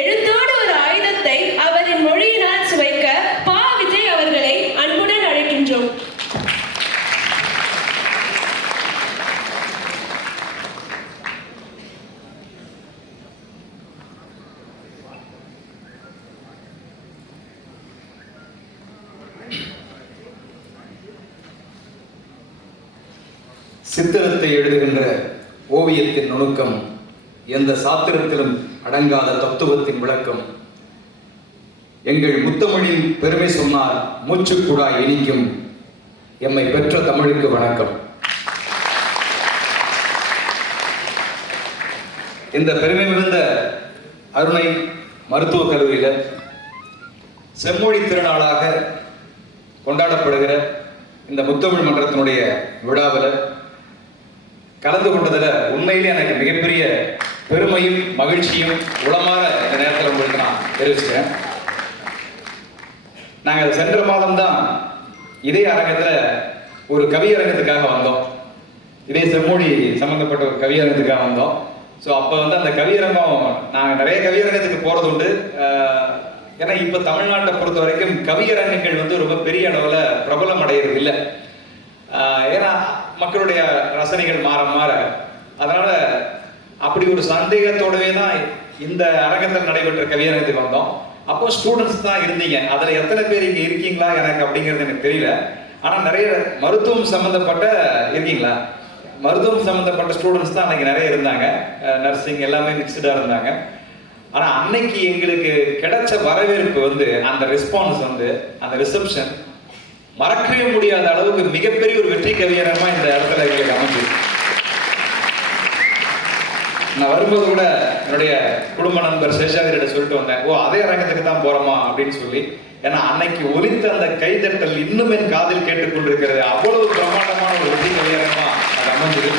எழுத்தோடு ஒரு ஆயுதத்தை அவரின் மொழியினால் சுவைக்க பா. விஜய் அவர்களை அன்புடன் அழைக்கின்றோம். சித்திரத்தை எழுதுகின்ற ஓவியத்தின் நுணுக்கம், எந்த சாத்திரத்திலும் அடங்காத தத்துவத்தின் விளக்கம். எங்கள் முத்தமிழின் பெருமை சொன்னால் மூச்சுக்குழா இனிக்கும். எம்மை பெற்ற தமிழுக்கு வணக்கம். இந்த பெருமை மிகுந்த அருணை மருத்துவக் கல்லூரியில் செம்மொழி திருநாளாக கொண்டாடப்படுகிற இந்த முத்தமிழ் மன்றத்தினுடைய விழாவில் கலந்து கொண்டதில் உண்மையிலே எனக்கு மிகப்பெரிய பெருமையும் மகிழ்ச்சியும் உளமாற இந்த நேரத்தில் உங்களுக்கு நான் தெரிவிச்சுக்கிறேன். நாங்கள் சென்ற மாதம்தான் இதே அரங்கத்தில் ஒரு கவியரங்கத்துக்காக வந்தோம். இதே செம்மொழி சம்பந்தப்பட்ட ஒரு கவியரங்கத்துக்காக வந்தோம். ஸோ அப்போ அந்த கவியரங்கம் நாங்கள் நிறைய கவியரங்கத்துக்கு போகிறது உண்டு. ஏன்னா இப்போ தமிழ்நாட்டை பொறுத்த வரைக்கும் கவியரங்கங்கள் ரொம்ப பெரிய அளவில் பிரபலம் அடைகிறது இல்லை. ஏன்னா மக்களுடைய ரசனைகள் மாற மாற, அதனால அப்படி ஒரு சந்தேகத்தோடவே தான் இந்த அரங்கத்தில் நடைபெற்ற கவியரங்கத்துக்கு வந்தோம். அப்போ ஸ்டூடெண்ட்ஸ் தான் இருந்தீங்க. அதில் எத்தனை பேர் இங்கே இருக்கீங்களா எனக்கு அப்படிங்கிறது எனக்கு தெரியல. ஆனால் நிறைய மருத்துவம் சம்மந்தப்பட்ட இருக்கீங்களா? மருத்துவம் சம்மந்தப்பட்ட ஸ்டூடெண்ட்ஸ் தான் அன்னைக்கு நிறைய இருந்தாங்க. நர்சிங் எல்லாமே மிக்சடாக இருந்தாங்க. ஆனால் அன்னைக்கு எங்களுக்கு கிடைச்ச வரவேற்பு அந்த ரெஸ்பான்ஸ் அந்த ரிசப்ஷன் மறக்கவே முடியாத அளவுக்கு மிகப்பெரிய ஒரு வெற்றி கவியரங்கமா இந்த இடத்துல எங்களுக்கு அமைஞ்சு. நான் வரும்போது கூட என்னுடைய குடும்ப நண்பர் சேஷாதிரிட்ட சொல்லிட்டு வந்தேன், அதே அரங்கத்துக்கு தான் போறோமா அப்படின்னு சொல்லி. ஏன்னா அன்னைக்கு ஒலித்த அந்த கைதட்டல் இன்னும் என் காதில் கேட்டுக்கொண்டிருக்கிறது. அவ்வளவு பிரம்மாண்டமான ஒரு வெற்றி கவியரங்கமா அது அமைஞ்சது.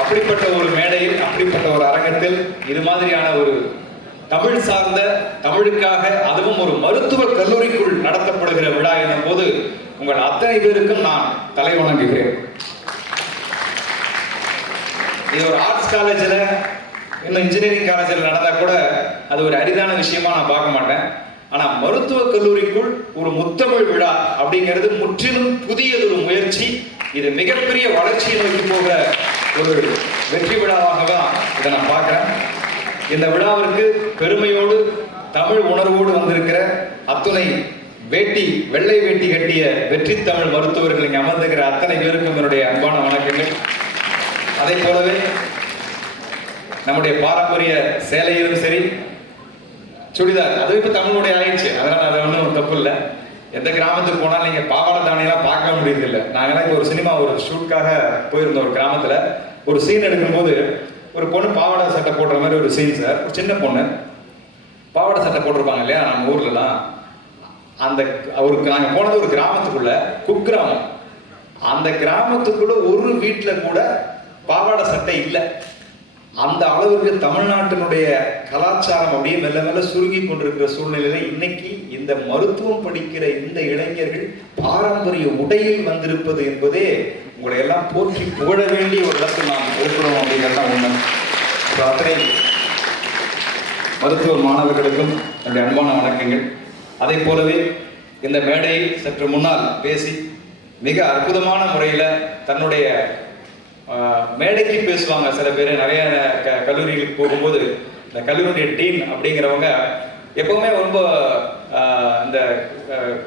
அப்படிப்பட்ட ஒரு மேடையில், அப்படிப்பட்ட ஒரு அரங்கத்தில் இது மாதிரியான ஒரு தமிழ் சார்ந்த, தமிழுக்காக, அதுவும் ஒரு மருத்துவ கல்லூரிக்குள் நடத்தப்படுகிற விழா எனும் போது உங்கள் அத்தனை பேருக்கும் நான் தலை வணங்குகிறேன். இது ஒரு ஆர்ட்ஸ் காலேஜில், இன்னும் இன்ஜினியரிங் காலேஜில் நடந்தா கூட அது ஒரு அரிதான விஷயமா நான் பார்க்க மாட்டேன். ஆனால் மருத்துவ கல்லூரிக்குள் ஒரு முத்தமிழ் விழா அப்படிங்கிறது முற்றிலும் புதியதொரு முயற்சி. இது மிகப்பெரிய வளர்ச்சியை நோக்கி போக ஒரு வெற்றி விழாவாக தான் இதை நான் பார்க்கிறேன். இந்த விழாவிற்கு பெருமையோடு தமிழ் உணர்வோடு வந்திருக்கிற அத்துணை வெள்ளை வேட்டி கட்டிய வெற்றி தமிழ் மருத்துவர்கள் இங்கே அமர்ந்துகிற அத்தனை பேருக்கும் என்னுடைய அன்பான வணக்கங்கள். அதே போலவே நம்முடைய பாரம்பரிய சேலையிலும் சரி, சுடிதார் அது இப்போ தமிழுடைய ஆயிடுச்சு. அதனால அது ஒன்றும் தப்பு இல்லை. எந்த கிராமத்துக்கு போனாலும் நீங்கள் பாவாடை தானியெல்லாம் பார்க்க முடியறதில்லை. நாங்களாம் ஒரு சினிமா ஒரு ஷூட்காக போயிருந்தோம். ஒரு கிராமத்தில் ஒரு சீன் எடுக்கும்போது ஒரு பொண்ணு பாவாடை சட்டை போடுற மாதிரி ஒரு சீன் சார். ஒரு சின்ன பொண்ணு பாவாடை சட்டை போட்டிருப்பாங்க இல்லையா நம்ம ஊர்லலாம். அவருக்கு நாங்கள் போனது ஒரு கிராமத்துக்குள்ள, குக்கிராமம். அந்த கிராமத்துக்குள்ள ஒரு வீட்டில் கூட பாவாடை சட்டை இல்லை. அந்த அளவுக்கு தமிழ்நாட்டினுடைய கலாச்சாரம் அப்படியே மெல்ல மெல்ல சுருங்கி கொண்டிருக்கிற சூழ்நிலையில இன்னைக்கு இந்த மருத்துவம் படிக்கிற இந்த இளைஞர்கள் பாரம்பரிய உடையில் வந்திருப்பது என்பதே உங்களை எல்லாம் போற்றி புகழ வேண்டிய ஒரு இடத்தில் நாம் இருக்கிறோம் அப்படிங்கிறதான் உண்மை. அத்தனை மருத்துவ மாணவர்களுக்கும் என்னுடைய அன்பான வணக்கங்கள். அதே போலவே இந்த மேடையை சற்று முன்னால் பேசி மிக அற்புதமான முறையில் தன்னுடைய மேடைக்கு பேசுவாங்க சில பேர். நிறைய கல்லூரிகளுக்கு போகும்போது இந்த கல்லூரியுடைய டீன் அப்படிங்கிறவங்க எப்பவுமே ரொம்ப இந்த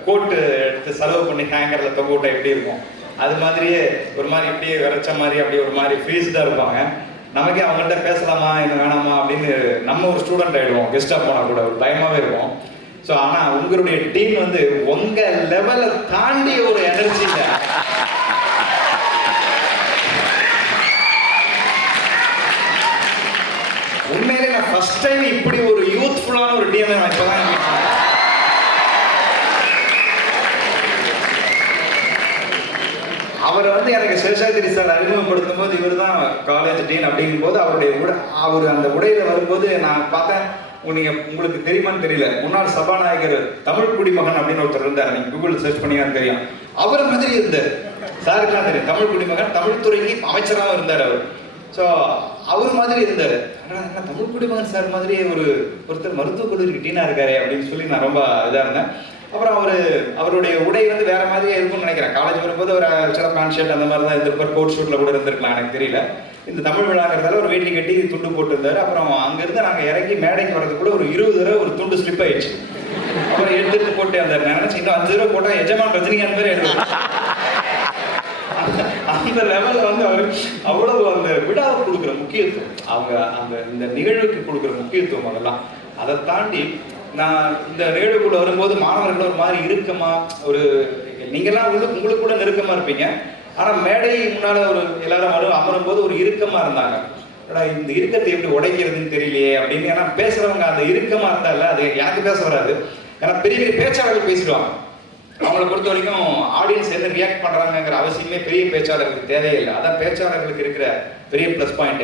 கோட்டு எடுத்து செலவு பண்ணி ஹேங்கரில் தொங்க விட்டா எப்படி இருக்கும் அது மாதிரியே ஒரு மாதிரி இப்படியே விரைச்ச மாதிரி அப்படியே ஒரு மாதிரி ஃப்ரீஸ்டாக இருப்பாங்க. நமக்கே அவங்கள்ட்ட பேசலாமா என்ன வேணாமா அப்படின்னு நம்ம ஒரு ஸ்டூடெண்ட் ஆகிடுவோம். கெஸ்ட்டாக போனால் கூட ஒரு பயமாகவே இருக்கும். ஸோ ஆனால் உங்களுடைய டீம் உங்கள் லெவலை தாண்டிய ஒரு எனர்ஜி இல்லை. உண்மையிலே நான் ஃபர்ஸ்ட் டைம் இப்படி ஒரு யூத்ஃபுல்லான ஒரு டீமை நான் இப்போதான் அவர் எனக்கு சேஷாதிரி சார் அறிமுகப்படுத்தும் போது இவர் தான் காலேஜ் டீன் அப்படிங்கும் போது அவர் அந்த உடையில வரும்போது நான் பார்த்தேன். உங்களுக்கு தெரியுமான்னு தெரியல, முன்னாள் சபாநாயகர் தமிழ் குடிமகன் அப்படின்னு ஒருத்தர் இருந்தார். நீங்க கூகுள் சர்ச் பண்ணீங்கன்னு தெரியும். அவர் மாதிரி இருந்தார். சாருக்கெல்லாம் தெரியும். தமிழ் குடிமகன், தமிழ் துறைக்கு அமைச்சராகவும் இருந்தார் அவர். ஸோ அவர் மாதிரி இருந்தாரு. என்ன தமிழ் குடிமகன் சார் மாதிரி ஒருத்தர் மருத்துவக் கல்லூரிக்கு டீனா இருக்காரு அப்படின்னு சொல்லி நான் ரொம்ப இதாக இருந்தேன். அப்புறம் அவருடைய உடை வந்து வேற மாதிரியே இருக்கும்னு நினைக்கிறேன். காலேஜ் வரும்போது ஒரு சில பேண்ட் ஷர்ட் அந்த மாதிரி தான் இருந்திருப்பார், கோட் ஷூட்ல கூட இருந்திருக்கலாம், எனக்கு தெரியல. இந்த தமிழ் விழாங்கிறதால ஒரு வேட்டி கட்டி துண்டு போட்டு இருந்தாரு. அப்புறம் அங்கிருந்து நாங்கள் இறங்கி மேடைக்கு வர்றது கூட ஒரு 20 தடவை ஒரு துண்டு ஸ்லிப் ஆயிடுச்சு. அப்புறம் எடுத்து போட்டு அந்த நினைச்சு இன்னும் 5 தடவை போட்டா எஜமான் ரஜினிகாந்த் மாதிரி எடுத்து அந்த லெவல்ல வந்து அவர் அவ்வளவு அந்த விழாவை கொடுக்குற முக்கியத்துவம், அவங்க இந்த நிகழ்வுக்கு கொடுக்குற முக்கியத்துவம் அதெல்லாம். அதை தாண்டி நான் இந்த நிகழ்வுக்குள்ள வரும்போது மாணவர்கள் ஒரு மாதிரி இறுக்கமா, நீங்கெல்லாம் உங்களுக்கு கூட நெருக்கமா இருப்பீங்க. ஆனா மேடை முன்னால எல்லாரும் அமரும் போது ஒரு இறுக்கமா இருந்தாங்க. இந்த இறுக்கத்தை எப்படி உடைக்கிறதுன்னு தெரியலையே அப்படின்னு. ஏன்னா பேசுறவங்க அந்த இறுக்கமா இருந்தால அது எனக்கு பேச வராது. ஏன்னா பெரிய பெரிய பேச்சாளர்கள் பேசிடுவாங்க. அவங்களை பொறுத்த வரைக்கும் ஆடியன்ஸ் என்ன ரியாக்ட் பண்றாங்கிற அவசியமே பெரிய பேச்சாளர்களுக்கு தேவையில்லை. அதான் பேச்சாளர்களுக்கு இருக்கிற பெரிய பிளஸ் பாயிண்ட்.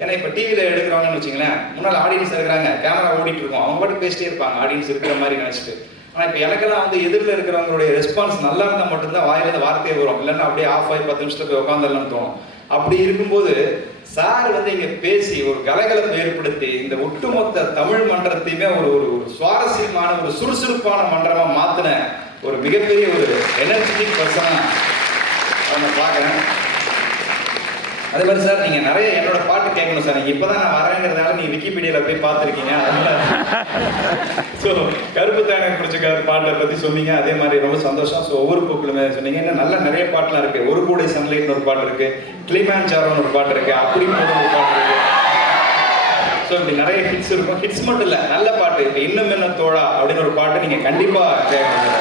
ஏன்னா இப்ப டிவியில எடுக்கிறவங்கன்னு வச்சுங்களேன், முன்னாள் ஆடியன்ஸ் இருக்கிறாங்க, கேமரா ஓடிட்டு இருக்கும், அவங்க பாட்டு பேசிட்டே இருப்பாங்க ஆடியன்ஸ் இருக்கிற மாதிரி நினைச்சிட்டு. ஆனா இப்ப எனக்கெல்லாம் வந்து எதிரில் இருக்கிறவங்களுடைய ரெஸ்பான்ஸ் நல்லா இருந்தா மட்டும்தான் வாயிலிருந்து வார்த்தையே வரும், இல்லைன்னா அப்படியே ஆஃப் ஆகி 10 நிமிஷத்துல போய் உட்காந்துடலாம்னு தோணும். அப்படி இருக்கும்போது சார் வந்து இங்க பேசி ஒரு கலகலப்பை ஏற்படுத்தி இந்த ஒட்டுமொத்த தமிழ் மன்றத்தையுமே ஒரு சுவாரஸ்யமான ஒரு சுறுசுறுப்பான மன்றமா மாத்தின ஒரு மிகப்பெரிய ஒரு எனர்ஜெட்டிக் பர்சனா அவங்க பார்க்குறேன். அதே மாதிரி சார் நீங்க நிறைய என்னோட பாட்டு கேட்கணும் சார். நீங்க இப்பதான் நான் வரேங்கிறதுனால நீங்க விக்கிபீடியால போய் பார்த்துருக்கீங்க. அதனால ஸோ கருப்பு தானே பிடிச்ச பாட்டை பத்தி சொன்னீங்க, அதே மாதிரி ரொம்ப சந்தோஷம். ஸோ ஒவ்வொரு பூக்களுமே சொன்னீங்க. இன்னும் நல்ல நிறைய பாட்டுலாம் இருக்கு. ஒரு கூடை சன்லைட்னு ஒரு பாட்டு இருக்கு, கிளிமேன் சாரோன்னு ஒரு பாட்டு இருக்கு, அப்படின்னு ஒரு பாட்டு இருக்கு. ஸோ இப்படி நிறைய ஹிட்ஸ் இருக்கும். ஹிட்ஸ் மட்டும் இல்லை, நல்ல பாட்டு. இப்போ இன்னும் என்ன தோழா அப்படின்னு ஒரு பாட்டு நீங்க கண்டிப்பா கேட்கணும்.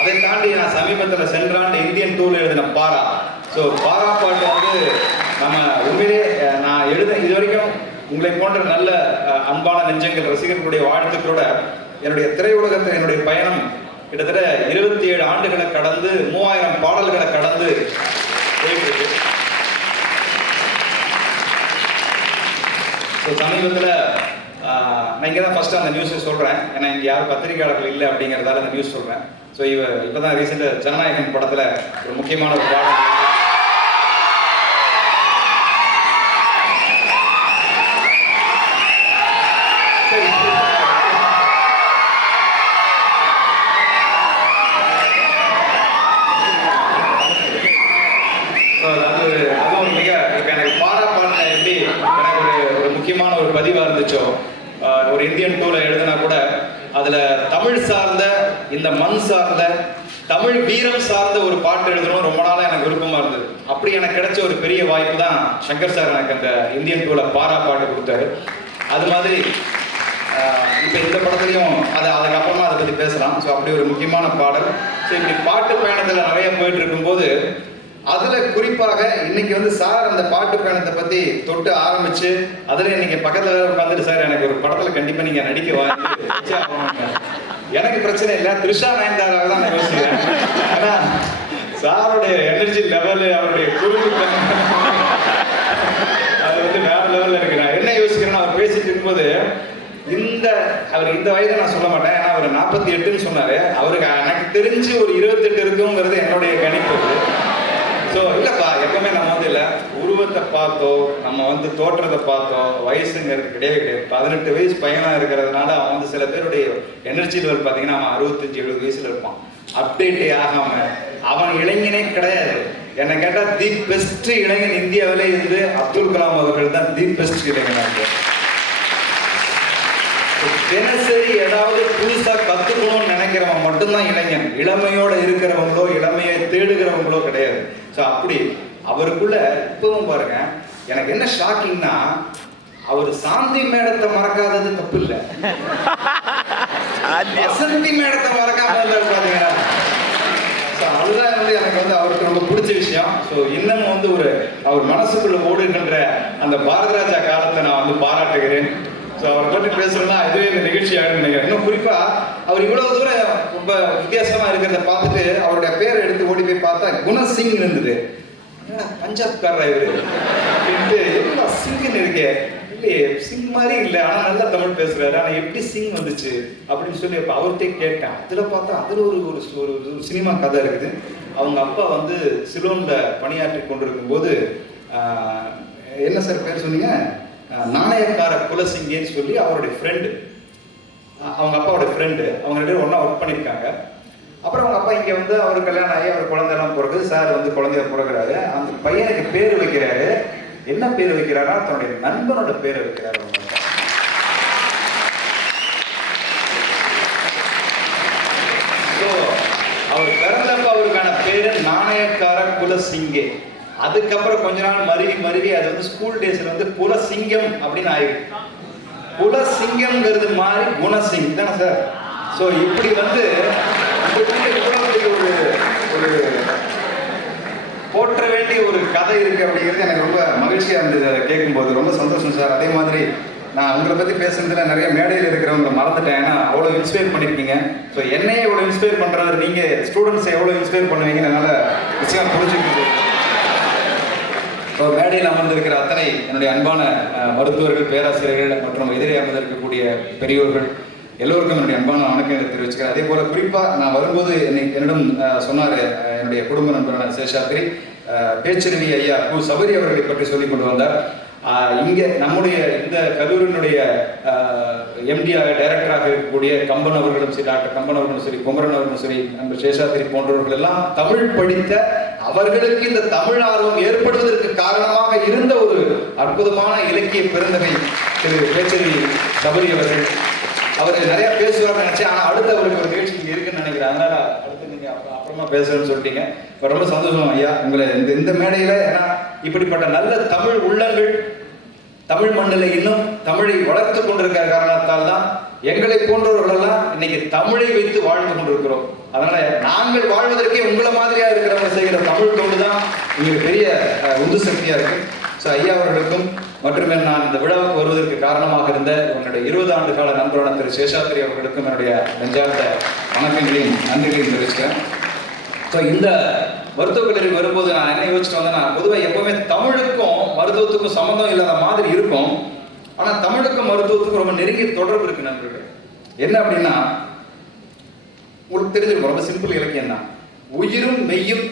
அதை தாண்டி நான் சமீபத்தில் சென்றாண்டு இந்தியன் டூல எழுதின பாரா. ஸோ பாரா பாட்டு வந்து நம்ம உண்மையிலே நான் இது வரைக்கும் உங்களை போன்ற நல்ல அன்பான நெஞ்சங்கள் ரசிகர்களுடைய வாழ்த்துக்களோட என்னுடைய திரையுலகத்தில் என்னுடைய பயணம் கிட்டத்தட்ட 27 ஆண்டுகளை கடந்து 3000 பாடல்களை கடந்து போயிட்டு. ஸோ சமீபத்தில் நான் இங்கே தான் ஃபர்ஸ்ட் அந்த நியூஸை சொல்கிறேன். ஏன்னா இங்கே யாரும் பத்திரிகையாளர்கள் இல்லை அப்படிங்கிறதால அந்த நியூஸ் சொல்கிறேன். ஸோ இப்போதான் ரீசெண்டாக ஜனநாயகன் படத்தில் ஒரு முக்கியமான ஒரு பாடல் எனக்கு பாரா பாட்டில் எப்படி எனக்கு ஒரு முக்கியமான ஒரு பதிவாக இருந்துச்சோ, ஒரு இந்தியன் டூல எழுதினா கூட அதுல தமிழ் சார்ந்த, இந்த மண் சார்ந்த, தமிழ் வீரம் சார்ந்த ஒரு பாட்டு எழுதணும் ரொம்ப நாளா எனக்கு விருப்பமா இருந்தது. அப்படி எனக்கு கிடைச்ச ஒரு பெரிய வாய்ப்பு தான் சங்கர் சார் எனக்கு அந்த இந்தியன் டூல பாரா பாட்டு கொடுத்தாரு. அது மாதிரி இப்போ இந்த படத்துலையும் அதுக்கப்புறமா அதை பற்றி பேசலாம். ஸோ அப்படி ஒரு முக்கியமான பாடல். ஸோ இப்படி பாட்டு பயணத்தில் நிறைய போயிட்டு இருக்கும்போது அதில் குறிப்பாக இன்னைக்கு வந்து சார் அந்த பாட்டு பயணத்தை பற்றி தொட்டு ஆரம்பிச்சு அதில் இன்னைக்கு பக்கத்தில் உட்காந்துட்டு சார் எனக்கு ஒரு படத்தில் கண்டிப்பாக நீங்கள் நடிக்க வாங்கி எனக்கு பிரச்சனை இல்லை, த்ரிஷா நயன்தாராக தான் நான் யோசிக்கிறேன். ஏன்னா சாருடைய எனர்ஜி லெவலு, அவருடைய குறும்பு அது வந்து வேற லெவலில் இருக்கு. நான் என்ன யோசிக்கிறேன்னா அவர் பேசிட்டு இருக்கும்போது அவர் இந்த வயதை நான் சொல்ல மாட்டேன், ஏன்னா அவர் 48ன்னு சொன்னாரு. அவருக்கு எனக்கு தெரிஞ்சு ஒரு 28 இருக்குங்கிறது என்னுடைய கணிப்பு. ஸோ இல்லைப்பா, எப்பவுமே நம்ம வந்து இல்லை உருவத்தை பார்த்தோம், நம்ம வந்து தோற்றத்தை பார்த்தோம், வயசுங்கிறது கிடையவே கிடையாது. 18 வயசு பையனாக இருக்கிறதுனால அவன் வந்து சில பேருடைய எனர்ஜி லெவல் பார்த்தீங்கன்னா அவன் 65-70 வயசுல இருப்பான். அப்டேட்டே ஆகாம அவன் இளைஞனே கிடையாது. என்னை கேட்டால் தி பெஸ்ட் இளைஞன் இந்தியாவிலே இருந்து அப்துல் கலாம் அவர்கள் தான் தி பெஸ்ட் இளைஞனாக. தினசரி ஏதாவது புதுசா கத்துக்கணும்னு நினைக்கிறவன் மட்டும்தான் இளைஞன். இளமையோட இருக்கிறவங்களோ இளமையை தேடுகிறவங்களோ கிடையாது. ஸோ அப்படி அவருக்குள்ள இப்பவும் பாருங்க, எனக்கு என்ன ஷாக்கிங்னா அவர் சாந்தி மேடத்தை மறக்காதது தப்பு இல்லை, வசந்தி மேடத்தை மறக்காம பாத்தீங்கன்னா. ஸோ அதுதான் வந்து எனக்கு வந்து அவருக்கு ரொம்ப பிடிச்ச விஷயம். ஸோ இன்னமும் வந்து அவர் மனசுக்குள்ள ஓடுகின்ற அந்த பாரதராஜா காலத்தை நான் வந்து பாராட்டுகிறேன். ஸோ அவரை பற்றி பேசணும்னா இதுவே இந்த நிகழ்ச்சி ஆகுன்னு நினைக்கிறேன். இன்னும் குறிப்பா அவர் இவ்வளவு தூரம் ரொம்ப வித்தியாசமா இருக்கிறத பார்த்துட்டு அவருடைய பேரை எடுத்து ஓடி போய் பார்த்தா குணசிங் இருந்தது. பஞ்சாப்காரா இவரு அப்படின்ட்டு சிங்கன்னு இருக்கே, இல்லையே சிங் மாதிரி இல்லை, ஆனால் நல்லா தமிழ் பேசுறாரு, ஆனால் எப்படி சிங் வந்துச்சு அப்படின்னு சொல்லி அப்போ அவர்கிட்ட கேட்டேன். அதில் பார்த்தா அதில் ஒரு ஒரு சினிமா கதை இருக்குது. அவங்க அப்பா வந்து சிலோனில் பணியாற்றி கொண்டிருக்கும் போது என்ன சார் பேர் சொன்னீங்க, நாணயக்கார குலசிங்கன்னு சொல்லி அவருடைய ஃப்ரெண்டு, அவங்க அப்பாவோட ஃப்ரெண்டு, அவங்க ரெண்டு பேரும் ஒன்றா ஒர்க் பண்ணியிருக்காங்க. அப்புறம் அவங்க அப்பா இங்கே வந்து அவர் கல்யாணம் ஆகி அவர் குழந்தைலாம் பிறகு சார் வந்து குழந்தைய பிறகுறாரு. அந்த பையனுக்கு பேர் வைக்கிறாரு. என்ன பேர் வைக்கிறாரா, தன்னுடைய நண்பனோட பேரை வைக்கிறாரு. அவர் பிறந்தப்ப அவருக்கான பேரு நாணயக்கார குலசிங்கே. அதுக்கப்புறம் கொஞ்ச நாள் மருவி அது வந்து ஸ்கூல் டேஸ்ல வந்து குலசிங்கம் அப்படின்னு ஆயிடுச்சு. குலசிங்கம்ங்கிறது மாதிரி குணசிங் தானே சார். ஸோ இப்படி வந்து ஒரு போற்ற வேண்டிய ஒரு கதை இருக்கு அப்படிங்கிறது எனக்கு ரொம்ப மகிழ்ச்சியா இருந்தது. அதை கேட்கும்போது ரொம்ப சந்தோஷம் சார். அதே மாதிரி நான் உங்களை பற்றி பேசுறதுல நிறைய மேடையில் இருக்கிறவங்களை மறந்துட்டேன். ஏன்னா அவ்வளோ இன்ஸ்பயர் பண்ணியிருக்கீங்க. ஸோ என்னையே எவ்வளோ இன்ஸ்பயர் பண்ணுறாரு, நீங்கள் ஸ்டூடெண்ட்ஸை எவ்வளோ இன்ஸ்பயர் பண்ணுவீங்கன்னு என்னால் நிச்சயம் புரிஞ்சுக்கிட்டு. ஸோ மேடையில் அமர்ந்திருக்கிற அத்தனை என்னுடைய அன்பான மருத்துவர்கள், பேராசிரியர்கள் மற்றும் எதிரே அமர்ந்திருக்கக்கூடிய பெரியோர்கள் எல்லோருக்கும் என்னுடைய அன்பான வணக்கங்களை தெரிவிச்சுக்கிறேன். அதே போல் குறிப்பாக நான் வரும்போது என்னிடம் சொன்னார் என்னுடைய குடும்ப நண்பரான சேஷாத்ரி, பேச்சருவி ஐயா கு சபரி அவர்களை பற்றி சொல்லி கொண்டு வந்தார். இங்கே நம்முடைய இந்த கல்லூரியினுடைய எம்டியாக டைரக்டராக இருக்கக்கூடிய கம்பன் அவர்களும் சரி, டாக்டர் கம்பன் அவர்களும் சரி, குமரன் அவர்களும் சரி, நம்ம சேஷாத்திரி போன்றவர்கள் எல்லாம் தமிழ் படித்த அவர்களுக்கு இந்த தமிழ் ஆர்வம் ஏற்படுவதற்கு காரணமாக இருந்த ஒரு அற்புதமான இலக்கிய பெருந்தகை திரு பேச்சருவி சபரி அவர்கள். அவர் நிறைய பேசுவார்னு நினைச்சேன், ஆனால் அடுத்து அவருக்கு ஒரு நிகழ்ச்சி இங்கே இருக்குன்னு நினைக்கிறேன். அதனால அடுத்து நீங்க அப்புறமா பேசுறேன்னு சொல்லிட்டீங்க. ரொம்ப சந்தோஷம் ஐயா உங்களை இந்த மேடையில. ஏன்னா இப்படிப்பட்ட நல்ல தமிழ் உள்ளங்கள் தமிழ் மண்ணில் இன்னும் தமிழை வளர்த்து கொண்டிருக்கிற காரணத்தால் தான் எங்களை போன்றவர்களெல்லாம் இன்னைக்கு தமிழை வைத்து வாழ்ந்து கொண்டிருக்கிறோம். அதனால நாங்கள் வாழ்வதற்கே உங்களை மாதிரியா இருக்கிறவங்க செய்கிற தமிழ் தொண்டு தான் எங்களுக்கு பெரிய உந்து சக்தியா இருக்கு. ஸோ ஐயா அவர்களுக்கும் மற்றும் நான் இந்த விழாவுக்கு வருவதற்கு காரணமாக இருந்த என்னுடைய 20 ஆண்டு கால நண்பரான திரு சேஷாத்திரி அவர்களுக்கும் என்னுடைய நெஞ்சார்ந்த வணக்கங்களையும் நன்றிகளையும் தெரிவிச்சுக்கிறேன். ஸோ இந்த மருத்துவக் கல்லூரி வரும்போது நான் என்ன யோசிச்சுட்டு வந்தேன்னா, பொதுவாக எப்பவுமே தமிழுக்கும் மருத்துவத்துக்கும் சம்மந்தம் இல்லாத மாதிரி இருக்கும். ஆனால் தமிழுக்கும் மருத்துவத்துக்கும் ரொம்ப நெருங்கிய தொடர்பு இருக்கு நண்பர்கள். என்ன அப்படின்னா, உங்களுக்கு தெரிஞ்சிருக்கும், ரொம்ப சிம்பிள் இலக்கியம் தான். உயிரும் மெய்யும்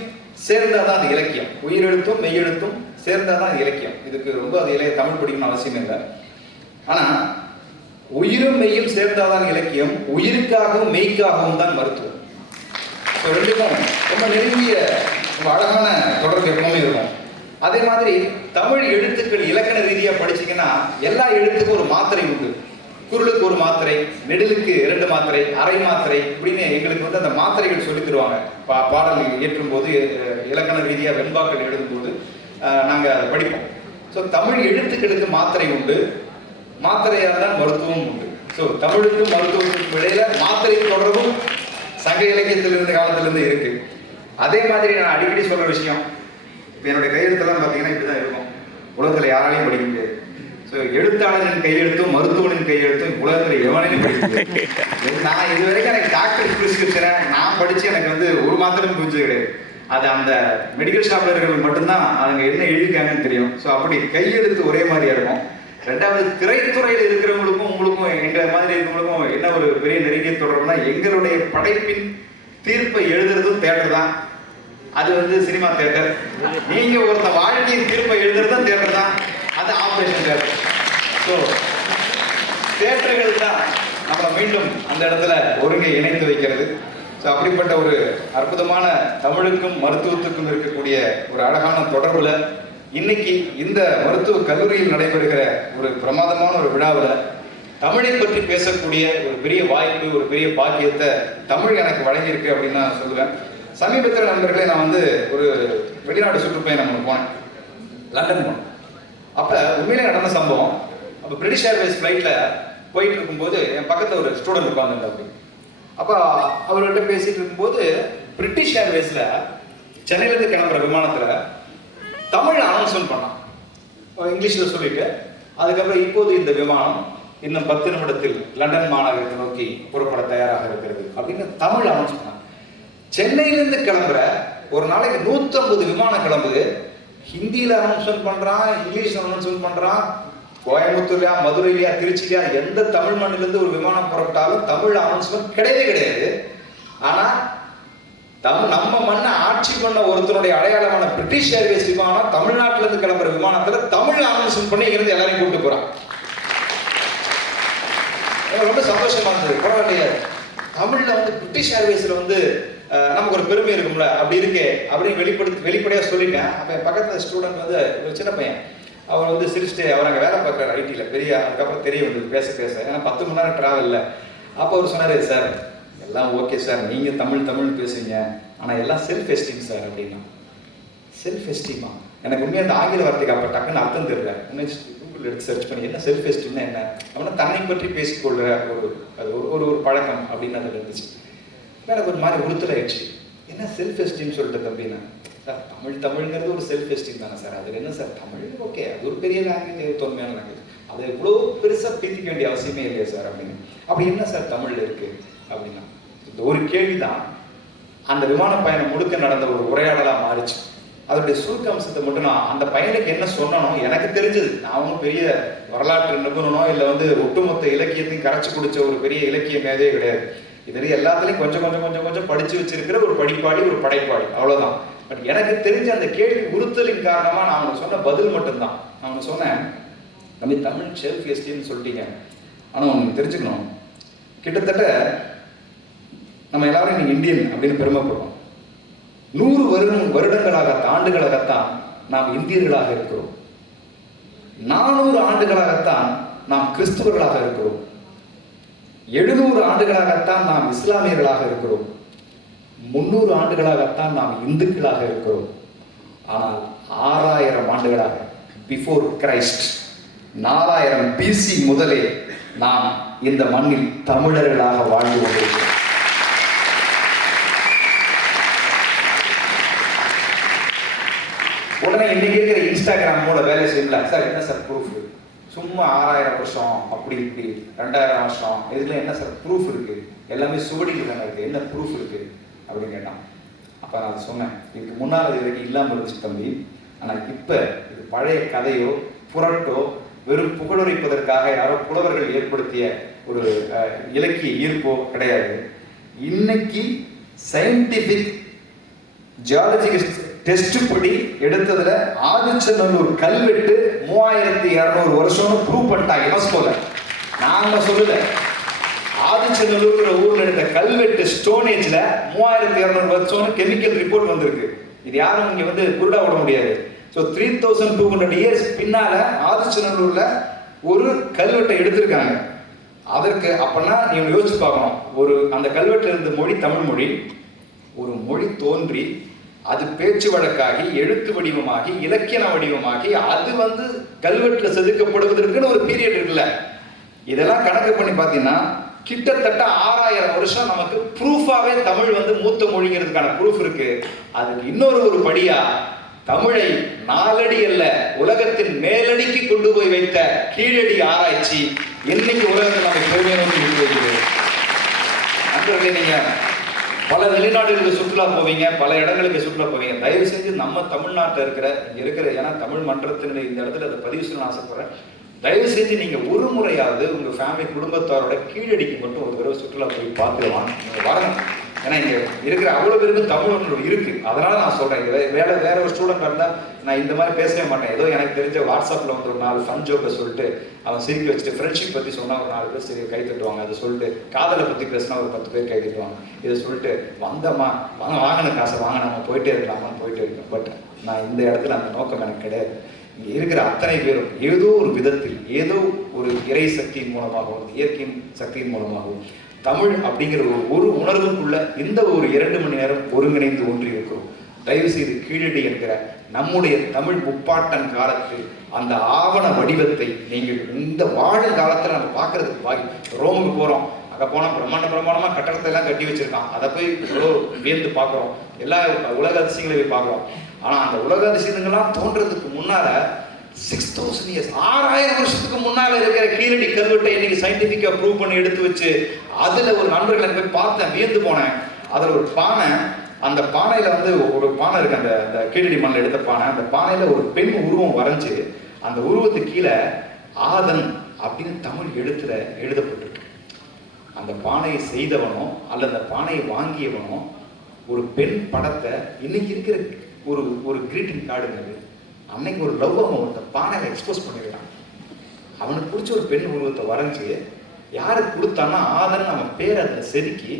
சேர்ந்தாதான் அது இலக்கியம். உயிரெழுத்தும் மெய்யெழுத்தும் சேர்ந்தாதான் அது இலக்கியம். இதுக்கு ரொம்ப அது தமிழ் படிக்கணும்னு அவசியம் இல்லை. ஆனா உயிரும் மெய்யும் சேர்ந்தாதான் இலக்கியம், உயிருக்காகவும் மெய்க்காகவும் தான் மருத்துவம். ரெண்டுக்கும் ரொம்ப நெருங்கிய ரொம்ப அழகான தொடர்பு எப்பவுமே இருக்கும். அதே மாதிரி தமிழ் எழுத்துக்கள் இலக்கண ரீதியா படிச்சீங்கன்னா எல்லா எழுத்துக்கும் ஒரு மாத்திரை உண்டு. குரலுக்கு ஒரு மாத்திரை, நெடிலுக்கு 2 மாத்திரை, அரை மாத்திரை, இப்படின்னு எங்களுக்கு வந்து அந்த மாத்திரைகள் சொல்லி தருவாங்க. பாடல் ஏற்றும் போது இலக்கண ரீதியா வெண்பாக்கள் எழுதும்போது நாங்கள் அதை படிப்போம். ஸோ தமிழ் எழுத்துக்களுக்கு மாத்திரை உண்டு, மாத்திரையால் தான் மருத்துவம் உண்டு. ஸோ தமிழுக்கும் மருத்துவத்துக்கும் இடையில மாத்திரை தொடர்பும் சங்க இலக்கியத்திலிருந்து காலத்திலிருந்து இருக்கு. அதே மாதிரி நான் அடிக்கடி சொல்ற விஷயம், இப்போ என்னுடைய கையெழுத்தெல்லாம் பார்த்தீங்கன்னா இப்படிதான் இருக்கும். உலகத்தில் யாராலையும் படிக்க முடியாது. ஸோ எழுத்தாளரின் கையெழுத்தும் மருத்துவனின் கையெழுத்தும் உலகத்தில் எவனையும் படிக்க முடியாது. நான் இது வரைக்கும் எனக்கு டாக்டர் பிரிஸ்கிரிப்ஷனை நான் படித்து எனக்கு வந்து ஒரு மாத்திரம் புரிஞ்சது கிடையாது. அது அந்த மெடிக்கல் ஷாப்ல இருக்கிறவங்க மட்டும்தான் அவங்க என்ன எழுதிக்காங்கன்னு தெரியும். ஸோ அப்படி கையெழுத்து ஒரே மாதிரியா இருக்கும். ரெண்டாவது, திரைத்துறையில் இருக்கிறவங்களுக்கும் உங்களுக்கும் எங்க மாதிரி இருக்கிறவங்களுக்கும் என்ன ஒரு பெரிய நெருங்கிய தொடர்புனா, எங்களுடைய படைப்பின் தீர்ப்பை எழுதுறதும் தேட்டர் தான். அது வந்து சினிமா தேட்டர். நீங்க ஒருத்த வாழ்க்கையின் தீர்ப்பை எழுதுறதும் தேட்டர் தான். அது ஆபரேஷன் தேட்டர். ஸோ தேட்டர்கள் தான் நம்மளை மீண்டும் அந்த இடத்துல ஒருங்கை இணைத்து வைக்கிறது. ஸோ அப்படிப்பட்ட ஒரு அற்புதமான தமிழுக்கும் மருத்துவத்துக்கும் இருக்கக்கூடிய ஒரு அழகான தொடர்புல இன்னைக்கு இந்த மருத்துவ கல்லூரியில் நடைபெறுகிற ஒரு பிரமாதமான ஒரு விழாவில் தமிழை பற்றி பேசக்கூடிய ஒரு பெரிய வாய்ப்பு, ஒரு பெரிய பாக்கியத்தை தமிழ் எனக்கு வழங்கியிருக்கு அப்படின்னு நான் சொல்லுவேன். சமீபத்தில் நண்பர்களே, நான் வந்து ஒரு வெளிநாடு சுற்றுப்பயணம் போனேன், லண்டன் போனேன். அப்போ உண்மையிலே நடந்த சம்பவம். அப்போ பிரிட்டிஷ் ஏர்வேஸ் ஃப்ளைட்டில் போயிட்டு இருக்கும்போது என் பக்கத்தில் ஒரு ஸ்டூடெண்ட் உட்காந்துருந்தா. அப்படி அப்போ அவர்கிட்ட பேசிட்டு இருக்கும்போது பிரிட்டிஷ் ஏர்வேஸில் சென்னையிலேருந்து கிளம்புற விமானத்தில் தமிழ் அனௌன்ஸ்மெண்ட் பண்ணான், இங்கிலீஷில் சொல்லிட்டு. அதுக்கப்புறம் இப்போது இந்த விமானம் இன்னும் 10 நிமிடத்தில் லண்டன் மாநகரத்தை நோக்கி புறப்பட தயாராக இருக்கிறது அப்படின்னு தமிழ் அனௌன்ஸ் பண்ணான். சென்னையிலேருந்து கிளம்புற ஒரு நாளைக்கு 150 விமானம் கிளம்புது. ஹிந்தியில் அனௌன்ஸ்மெண்ட் பண்ணுறான், இங்கிலீஷ் அனௌன்ஸ்மெண்ட் பண்ணுறான், கோயம்புத்தூர்லயா, மதுரையிலயா, திருச்சிலையா எந்த தமிழ் மண்ணிலிருந்து ஒரு விமானம் புறப்பட்டாலும் தமிழ் அனௌன்ஸ்மெண்ட் கிடையவே கிடையாது. ஆனா நம்ம மண்ணை ஆட்சி பண்ண ஒருத்தருடைய அடையாளமான பிரிட்டிஷ் ஏர்வேஸ் விமானம் தமிழ்நாட்டில இருந்து கிளம்புற விமானத்துல தமிழ் அனௌன்ஸ்மெண்ட் பண்ணி இருந்து எல்லாரையும் கூப்பிட்டு போறான். ரொம்ப சந்தோஷமா இருந்தது. பரவாயில்லையே, தமிழ்ல வந்து பிரிட்டிஷ் ஏர்வேஸ்ல வந்து நமக்கு ஒரு பெருமை இருக்கும்ல, அப்படி இருக்கே அப்படின்னு வெளிப்படையா சொல்லிட்டேன். அப்ப என் பக்கத்துல ஸ்டூடெண்ட் வந்து ஒரு சின்ன பையன், அவர் வந்து சிரிச்சுட்டு, அவர் அங்கே வேலை பார்க்குறாரு ஐடியில் பெரிய, அதுக்கப்புறம் தெரிய வந்தது பேச ஏன்னா 10 மணி நேரம் ட்ராவலில். அப்போ அவர் சொன்னார், சார் எல்லாம் ஓகே சார், நீங்கள் தமிழ் பேசுவீங்க, ஆனால் எல்லாம் செல்ஃப் எஸ்டீம் சார் அப்படின்னா. செல்ஃப் எஸ்டீமா? எனக்கு உண்மையாக அந்த ஆங்கில வார்த்தைக்கு அப்போ டக்குன்னு அர்த்தம் தெரியல. கூகுள் எடுத்து சர்ச் பண்ணி என்ன செல்ஃப் எஸ்டீம்னா என்ன அப்படின்னா தன்னை பற்றி பேசிக்கொள்கிற ஒரு பழக்கம் அப்படின்னு அதில் இருந்துச்சு. எனக்கு ஒரு மாதிரி உறுத்தலாயிடுச்சு. என்ன செல்ஃப் எஸ்டீம் சொல்லிட்டு அப்படின்னா, சார் தமிழ்ங்கிறது ஒரு செல்ஃப் எஸ்டீம் தானே சார், அது என்ன சார் தமிழ் ஓகே, அது ஒரு பெரிய லாங்குவேஜ், தொன்மையான லாங்குவேஜ், அதை இவ்வளோ பெருசாக பீத்திக்க வேண்டிய அவசியமே இல்லையா சார் அப்படின்னு. அப்படி என்ன சார் தமிழில் இருக்கு அப்படின்னா, இந்த ஒரு கேள்விதான் அந்த விமான பயணம் முழுக்க நடந்த ஒரு உரையாடலாக மாறிச்சு. அதோடைய சுருக்கம்சத்தை மட்டும் நான் அந்த பையனுக்கு என்ன சொன்னனோ எனக்கு தெரிஞ்சது. நான் ஒன்றும் பெரிய வரலாற்று நிபுணனோ இல்லை வந்து ஒட்டுமொத்த இலக்கியத்தையும் கரைச்சி குடிச்ச ஒரு பெரிய இலக்கிய மேதையே கிடையாது. இதில் எல்லாத்துலேயும் கொஞ்சம் படிச்சு வச்சிருக்கிற ஒரு படிப்பாளி, ஒரு படைப்பாளி, அவ்வளோதான். பட் எனக்கு தெரிஞ்ச அந்த கேள்வி உறுத்தலின் காரணமாக நான் அவனுக்கு சொன்ன பதில் மட்டும்தான். நான் அவனுக்கு சொன்னேன், நம்ம தமிழ் செல்ஃப் எஸ்டீம்னு சொல்லிட்டீங்க, ஆனால் உங்களுக்கு தெரிஞ்சுக்கணும், கிட்டத்தட்ட நம்ம எல்லாரும் இன்னைக்கு இந்தியன் அப்படின்னு பெருமைப்படுறோம். 100 வருடங்களாக ஆண்டுகளாகத்தான் நாம் இந்தியர்களாக இருக்கிறோம். 400 ஆண்டுகளாகத்தான் நாம் கிறிஸ்துவர்களாக இருக்கிறோம். 700 ஆண்டுகளாகத்தான் நாம் இஸ்லாமியர்களாக இருக்கிறோம். 300 ஆண்டுகளாகத்தான் நாம் இந்துக்களாக இருக்கிறோம். ஆனால் 6000 ஆண்டுகளாக பிஃபோர் கிரைஸ்ட் 4000 பிசி முதலே நாம் இந்த மண்ணில் தமிழர்களாக வாழ்ந்து கொண்டிருக்கிறோம். உடனே இன்னைக்கு இருக்கிற இன்ஸ்டாகிராம் மூல வேலை செய்யல சார், என்ன சார் ப்ரூஃப்? சும்மா 6000 வருஷம் அப்படி இப்படி 2000 வருஷம் இதுல என்ன சார் ப்ரூஃப் இருக்கு? எல்லாமே சுவடிகள் தானே இருக்கு, என்ன ப்ரூஃப் இருக்கு அப்படின்னு கேட்டான். அப்ப நான் சொன்னேன், இதுக்கு முன்னால் இது வரைக்கும் இல்லாமல் இருந்துச்சு தம்பி, ஆனா இப்ப இது பழைய கதையோ புரட்டோ வெறும் புகழுரைப்பதற்காக யாரோ புலவர்கள் ஏற்படுத்திய ஒரு இலக்கிய ஈர்ப்போ கிடையாது. இன்னைக்கு சயின்டிபிக் ஜியாலஜிக்கல் டெஸ்ட் படி எடுத்ததுல ஆதிச்சநல்லூர் கல்வெட்டு 3200 வருஷம்னு ப்ரூவ் பண்ணிட்டாங்க யுனெஸ்கோல. நாங்க சொல்லல, ஆதிச்சநல்லூர் ஊர்ல எடுத்த கல்வெட்டு ஸ்டோனேஜ்ல 3200 வருஷம்னு கெமிக்கல் ரிப்போர்ட் வந்திருக்கு. இது யாரும் இங்க வந்து குருடா விட முடியாது. ஸோ 3200 இயர்ஸ் பின்னால ஆதிச்சநல்லூர்ல ஒரு கல்வெட்டை எடுத்திருக்காங்க. அதற்கு அப்பனா நீங்க யோசிச்சு பார்க்கணும், ஒரு அந்த கல்வெட்டுல இருந்த மொழி தமிழ் மொழி, ஒரு மொழி தோன்றி அது பேச்சு வழக்காகி எழுத்து வடிவமாகி இலக்கிய வடிவமாகி அது வந்து கல்வெட்டுல செதுக்கப்படுவதற்குன்னு ஒரு பீரியட் இருக்குல்ல. இதெல்லாம் கணக்கு பண்ணி பார்த்தீங்கன்னா கிட்டத்தட்ட 6000 வருஷம் நமக்கு ப்ரூஃபாவே தமிழ் வந்து மூத்த மொழிங்கிறதுக்கான ப்ரூஃப் இருக்கு. அதுக்கு இன்னொரு படியா தமிழை 4 அடி அல்ல உலகத்தின் மேலடிக்கு கொண்டு போய் வைத்த கீழடி ஆராய்ச்சி இன்னைக்கு உலகத்தில் நமக்கு பெருமை நோக்கி இருக்கிறது. நண்பர்களே, நீங்க பல வெளிநாடுகளுக்கு சுற்றுலா போவீங்க, பல இடங்களுக்கு சுற்றுலா போவீங்க. தயவு செஞ்சு நம்ம தமிழ்நாட்டில் இருக்கிற ஏன்னா தமிழ் மன்றத்தினுடைய இந்த இடத்துல அதை பதிவு செய்யணும்னு ஆசைப்படுறேன். தயவு செஞ்சு நீங்க ஒரு முறையாவது உங்க ஃபேமிலி குடும்பத்தாரோட கீழடிக்கு மட்டும் ஒரு தடவை சுற்றுலா போய் பார்த்து வாங்க, நீங்க வரணும். ஏன்னா இங்க இருக்கிற அவ்வளவு பேருக்கு தமிழ் ஒன்று இருக்கு. அதனால நான் சொல்றேன், வேற ஒரு ஸ்டூடெண்ட் இருந்தா நான் இந்த மாதிரி பேசவே மாட்டேன். ஏதோ எனக்கு தெரிஞ்ச வாட்ஸ்அப்ல வந்து ஒரு 4 ஃபன் ஜோக்கை சொல்லிட்டு அவன் சிரிக்க வச்சுட்டு ஃப்ரெண்ட்ஷிப் பத்தி சொன்னா ஒரு 4 பேர் சரி கை தட்டுவாங்க. அதை சொல்லிட்டு காதலை பத்தி பேசினா ஒரு 10 பேர் கை தட்டுவாங்க. இதை சொல்லிட்டு வந்தம்மா வாங்கின காசை வாங்க நம்ம போயிட்டே இருக்கலாமான்னு போயிட்டே இருக்கேன். பட் நான் இந்த இடத்துல அந்த நோக்கம் எனக்கு கிடையாது. இங்க இருக்கிற அத்தனை பேரும் ஏதோ ஒரு விதத்தில் ஏதோ ஒரு இறை சக்தியின் மூலமாகவும் இயற்கையின் சக்தியின் மூலமாகவும் தமிழ் அப்படிங்கிற ஒரு உணர்வுக்குள்ள இந்த ஒரு 2 மணி நேரம் ஒருங்கிணைந்து ஒன்றி இருக்கிறோம். தயவு செய்து கீழடி என்கிற நம்முடைய தமிழ் முப்பாட்டன் காலத்தில் அந்த ஆவண வடிவத்தை நீங்கள் இந்த வாழும் காலத்துல நம்ம பார்க்கறதுக்கு பாக்கி. ரோமுக்கு போறோம், அங்க போனா பிரம்மாண்டமா கட்டடத்தை எல்லாம் கட்டி வச்சிருக்கான், அதை போய் எவ்வளோ வியந்து பார்க்குறோம், எல்லா உலக அதிசயங்களை போய் பார்க்குறோம். ஆனா அந்த உலக அதிசயங்கள்லாம் தோன்றதுக்கு முன்னால 6000 இயர்ஸ் 6000 வருஷத்துக்கு முன்னால இருக்கிற கீழடி கல்வெட்டை இன்னைக்கு சயின்டிபிக்கா ப்ரூவ் பண்ணி எடுத்து வச்சு அதுல ஒரு நண்பர்களை போய் பார்த்தேன், வியந்து போனேன். அதுல ஒரு பானை, அந்த பானையில வந்து ஒரு பானை இருக்கு, அந்த கீழடி மண்ணில் எடுத்த பானை. அந்த பானையில ஒரு பெண் உருவம் வரைஞ்சு அந்த உருவத்துக்கு கீழே ஆதன் அப்படின்னு தமிழ் எழுத்துல எழுதப்பட்டிருக்கு. அந்த பானையை செய்தவனோ அல்ல அந்த பானையை வாங்கியவனோ ஒரு பெண் படத்தை இன்னைக்கு இருக்கிற ஒரு ஒரு கிரீட்டிங் கார்டுங்கிறது அன்னைக்கு ஒரு லவ் ஒருத்த பானையை எக்ஸ்போஸ் பண்ணிருக்கான். அவனுக்கு பிடிச்ச ஒரு பெண் உருவத்தை வரைஞ்சி யாருக்கு கொடுத்தான்னா ஆதன் அவன் பேரை அதில் செதுக்கி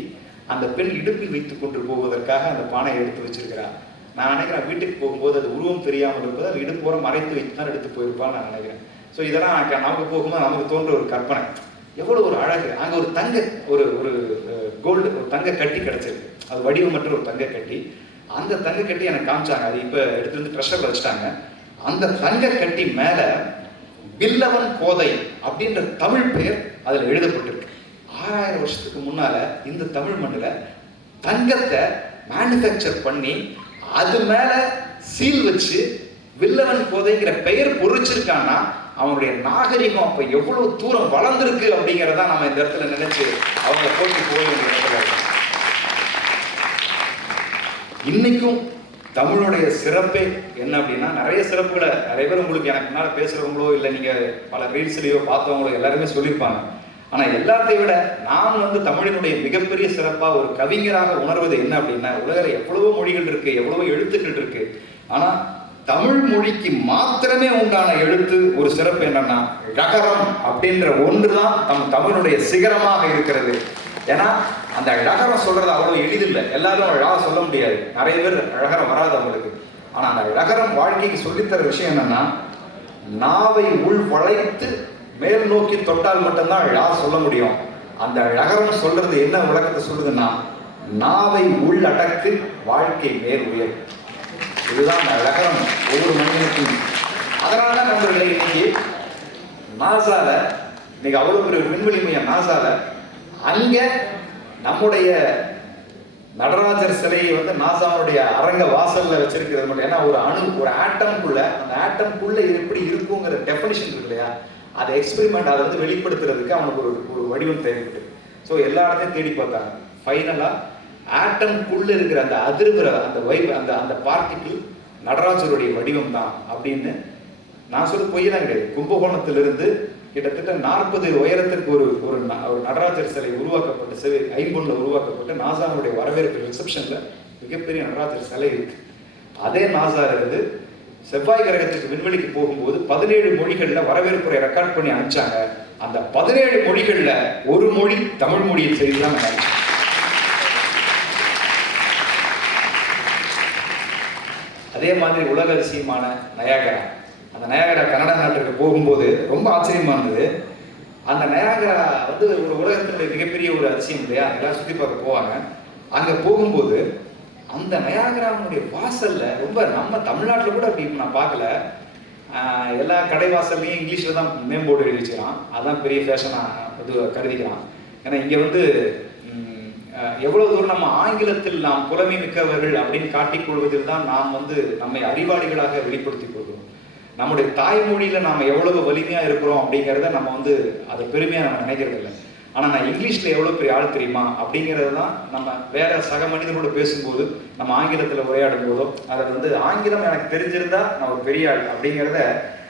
அந்த பெண் இடுப்பில் வைத்து கொண்டு போவதற்காக அந்த பானையை எடுத்து வச்சிருக்கிறான். நான் நினைக்கிறேன் வீட்டுக்கு போகும்போது அது உருவம் தெரியாமல் இருப்பது அது இடுப்போற மறைத்து வைத்து தான் எடுத்து போயிருப்பான்னு நான் நினைக்கிறேன். ஸோ இதெல்லாம் நமக்கு போகும்போது நமக்கு தோன்ற ஒரு கற்பனை. எவ்வளோ ஒரு அழகு. அங்கே ஒரு தங்க ஒரு ஒரு கோல்டு ஒரு தங்க கட்டி கிடச்சிருக்கு. அது வடிவமற்ற ஒரு தங்க கட்டி. அந்த தங்க கட்டி எனக்கு காமிச்சாங்க. அது இப்போ எடுத்து வந்து ட்ரெஷரில் வச்சுட்டாங்க. அந்த தங்க கட்டி மேலே வில்லவன் கோதை அப்படின்ற தமிழ் பெயர் அதில் எழுதப்பட்டிருக்கு. 6000 வருஷத்துக்கு முன்னால இந்த தமிழ் மண்ணில் தங்கத்தை மேனுஃபேக்சர் பண்ணி அது மேல சீல் வச்சு வில்லவன் கோதைங்கிற பெயர் பொறிச்சிருக்கான்னா அவனுடைய நாகரிகம் அப்ப எவ்வளவு தூரம் வளர்ந்துருக்கு அப்படிங்கிறத நம்ம இந்த இடத்துல நினைச்சு அவங்க போட்டி போய் இன்னைக்கும் தமிழுடைய சிறப்பே என்ன அப்படின்னா நிறைய சிறப்புகளை நிறைய பேர் உங்களுக்கு எனக்கு முன்னால பேசுறவங்களோ இல்லை நீங்க பல ரீல்ஸ்லயோ பார்த்தவங்களோ எல்லாருமே சொல்லியிருப்பாங்க. ஆனா எல்லாத்தையும் விட நான் வந்து தமிழினுடைய மிகப்பெரிய சிறப்பா ஒரு கவிஞராக உணர்வது என்ன அப்படின்னா உலகில் எவ்வளவோ மொழிகள் இருக்கு, எவ்வளவோ எழுத்துக்கள் இருக்கு. ஆனா தமிழ் மொழிக்கு மாத்திரமே உண்டான எழுத்து ஒரு சிறப்பு என்னன்னா ழகரம் அப்படின்ற ஒன்றுதான் தமிழுடைய சிகரமாக இருக்கிறது. ஏன்னா அந்த ழகரம் சொல்றது அவ்வளவு எளிதில்லை. எல்லாரும் ழா சொல்ல முடியாது. நிறைய பேர் ழகரம் வராது அவங்களுக்கு. ஆனா அந்த ழகரம் வாழ்க்கைக்கு சொல்லித்தர விஷயம் என்னன்னா நாவை உள் வளைத்து மேல் நோக்கி தொட்டால் மட்டும்தான் ழா சொல்ல முடியும். அந்த ழகரம் சொல்றது என்ன விளக்கத்தை சொல்லுதுன்னா நாவை உள் அடக்கு வாழ்க்கை மேல் உயர். இதுதான் அந்த ழகரம் ஒவ்வொரு மனிதனுக்கும். அதனாலதான் நண்பர்களே இன்னைக்கு நாசால இன்னைக்கு அவ்வளவு பெரிய விண்வெளி மையம் நாசால அங்க நம்முடைய நடராஜர் சிலையை வந்து நாசாவுடைய அரங்க வாசல்ல வச்சிருக்கிறது மட்டும். ஏன்னா ஒரு அணு ஒரு ஆட்டம்குள்ள அந்த ஆட்டம்குள்ள எப்படி இருக்குங்கிற டெஃபினிஷன் இருக்கு இல்லையா, அதை எக்ஸ்பெரிமெண்ட் அதை வந்து வெளிப்படுத்துறதுக்கு அவனுக்கு ஒரு வடிவம் தேவைப்பட்டு. ஸோ எல்லா இடத்தையும் தேடி பார்த்தாங்க. ஃபைனலா ஆட்டம்குள்ள இருக்கிற அந்த அதிர்வுற அந்த வைப் அந்த பார்ட்டிக்கிள் நடராஜருடைய வடிவம் தான் அப்படின்னு நான் சொல்ல பொய்யெல்லாம் கிடையாது. கும்பகோணத்திலிருந்து கிட்டத்தட்ட 40 உயரத்திற்கு ஒரு நடராஜர் சிலை உருவாக்கப்பட்டு ஐம்பொன்ல உருவாக்கப்பட்டு நாசாவுடைய வரவேற்பு ரிசப்ஷன்ல மிகப்பெரிய நடராஜர் சிலை இருக்கு. அதே நாசா இருந்து செவ்வாய் கிரகத்துக்கு விண்வெளிக்கு போகும்போது 17 மொழிகள்ல வரவேற்புரை ரெக்கார்ட் பண்ணி அனுப்பிச்சாங்க. அந்த 17 மொழிகள்ல ஒரு மொழி தமிழ் மொழியை செய்துதான். அதே மாதிரி உலக அதிசயமான நயாகரா, அந்த நயாகரா கனடா நாட்டுக்கு போகும்போது ரொம்ப ஆச்சரியமா இருந்தது. அந்த நயாகரா வந்து ஒரு உலகத்தினுடைய மிகப்பெரிய ஒரு அதிசயம் இல்லையா, எல்லாம் சுற்றி பார்க்க போவாங்க. அங்க போகும்போது அந்த நயாகராவுடைய வாசல்ல ரொம்ப நம்ம தமிழ்நாட்டில் கூட அப்படி நான் பார்க்கல. எல்லா கடை வாசல்லையும் இங்கிலீஷ்ல தான் நேம் போர்டு எழுதி வச்சுக்கிறான். அதுதான் பெரிய ஃபேஷனா இது கருதிக்கிறான். ஏன்னா இங்க வந்து எவ்வளவு தூரம் நம்ம ஆங்கிலத்தில் நாம் புலமை மிக்கவர்கள் அப்படின்னு காட்டிக் கொள்வதில் தான் நாம் வந்து நம்மை அறிவாளிகளாக வெளிப்படுத்திக் கொள்கிறோம். நம்முடைய தாய்மொழியில நாம எவ்வளவு வலிமையா இருக்கிறோம் அப்படிங்கிறத நம்ம வந்து அதை பெருமையா நம்ம நினைக்கிறது இல்லை. ஆனா நான் இங்கிலீஷ்ல எவ்வளவு பெரிய ஆள் தெரியுமா அப்படிங்கிறது தான் நம்ம வேற சக மனிதனோட பேசும்போது நம்ம ஆங்கிலத்துல உரையாடும் போதோ அதை வந்து ஆங்கிலம் எனக்கு தெரிஞ்சிருந்தா நான் ஒரு பெரிய ஆள் அப்படிங்கிறத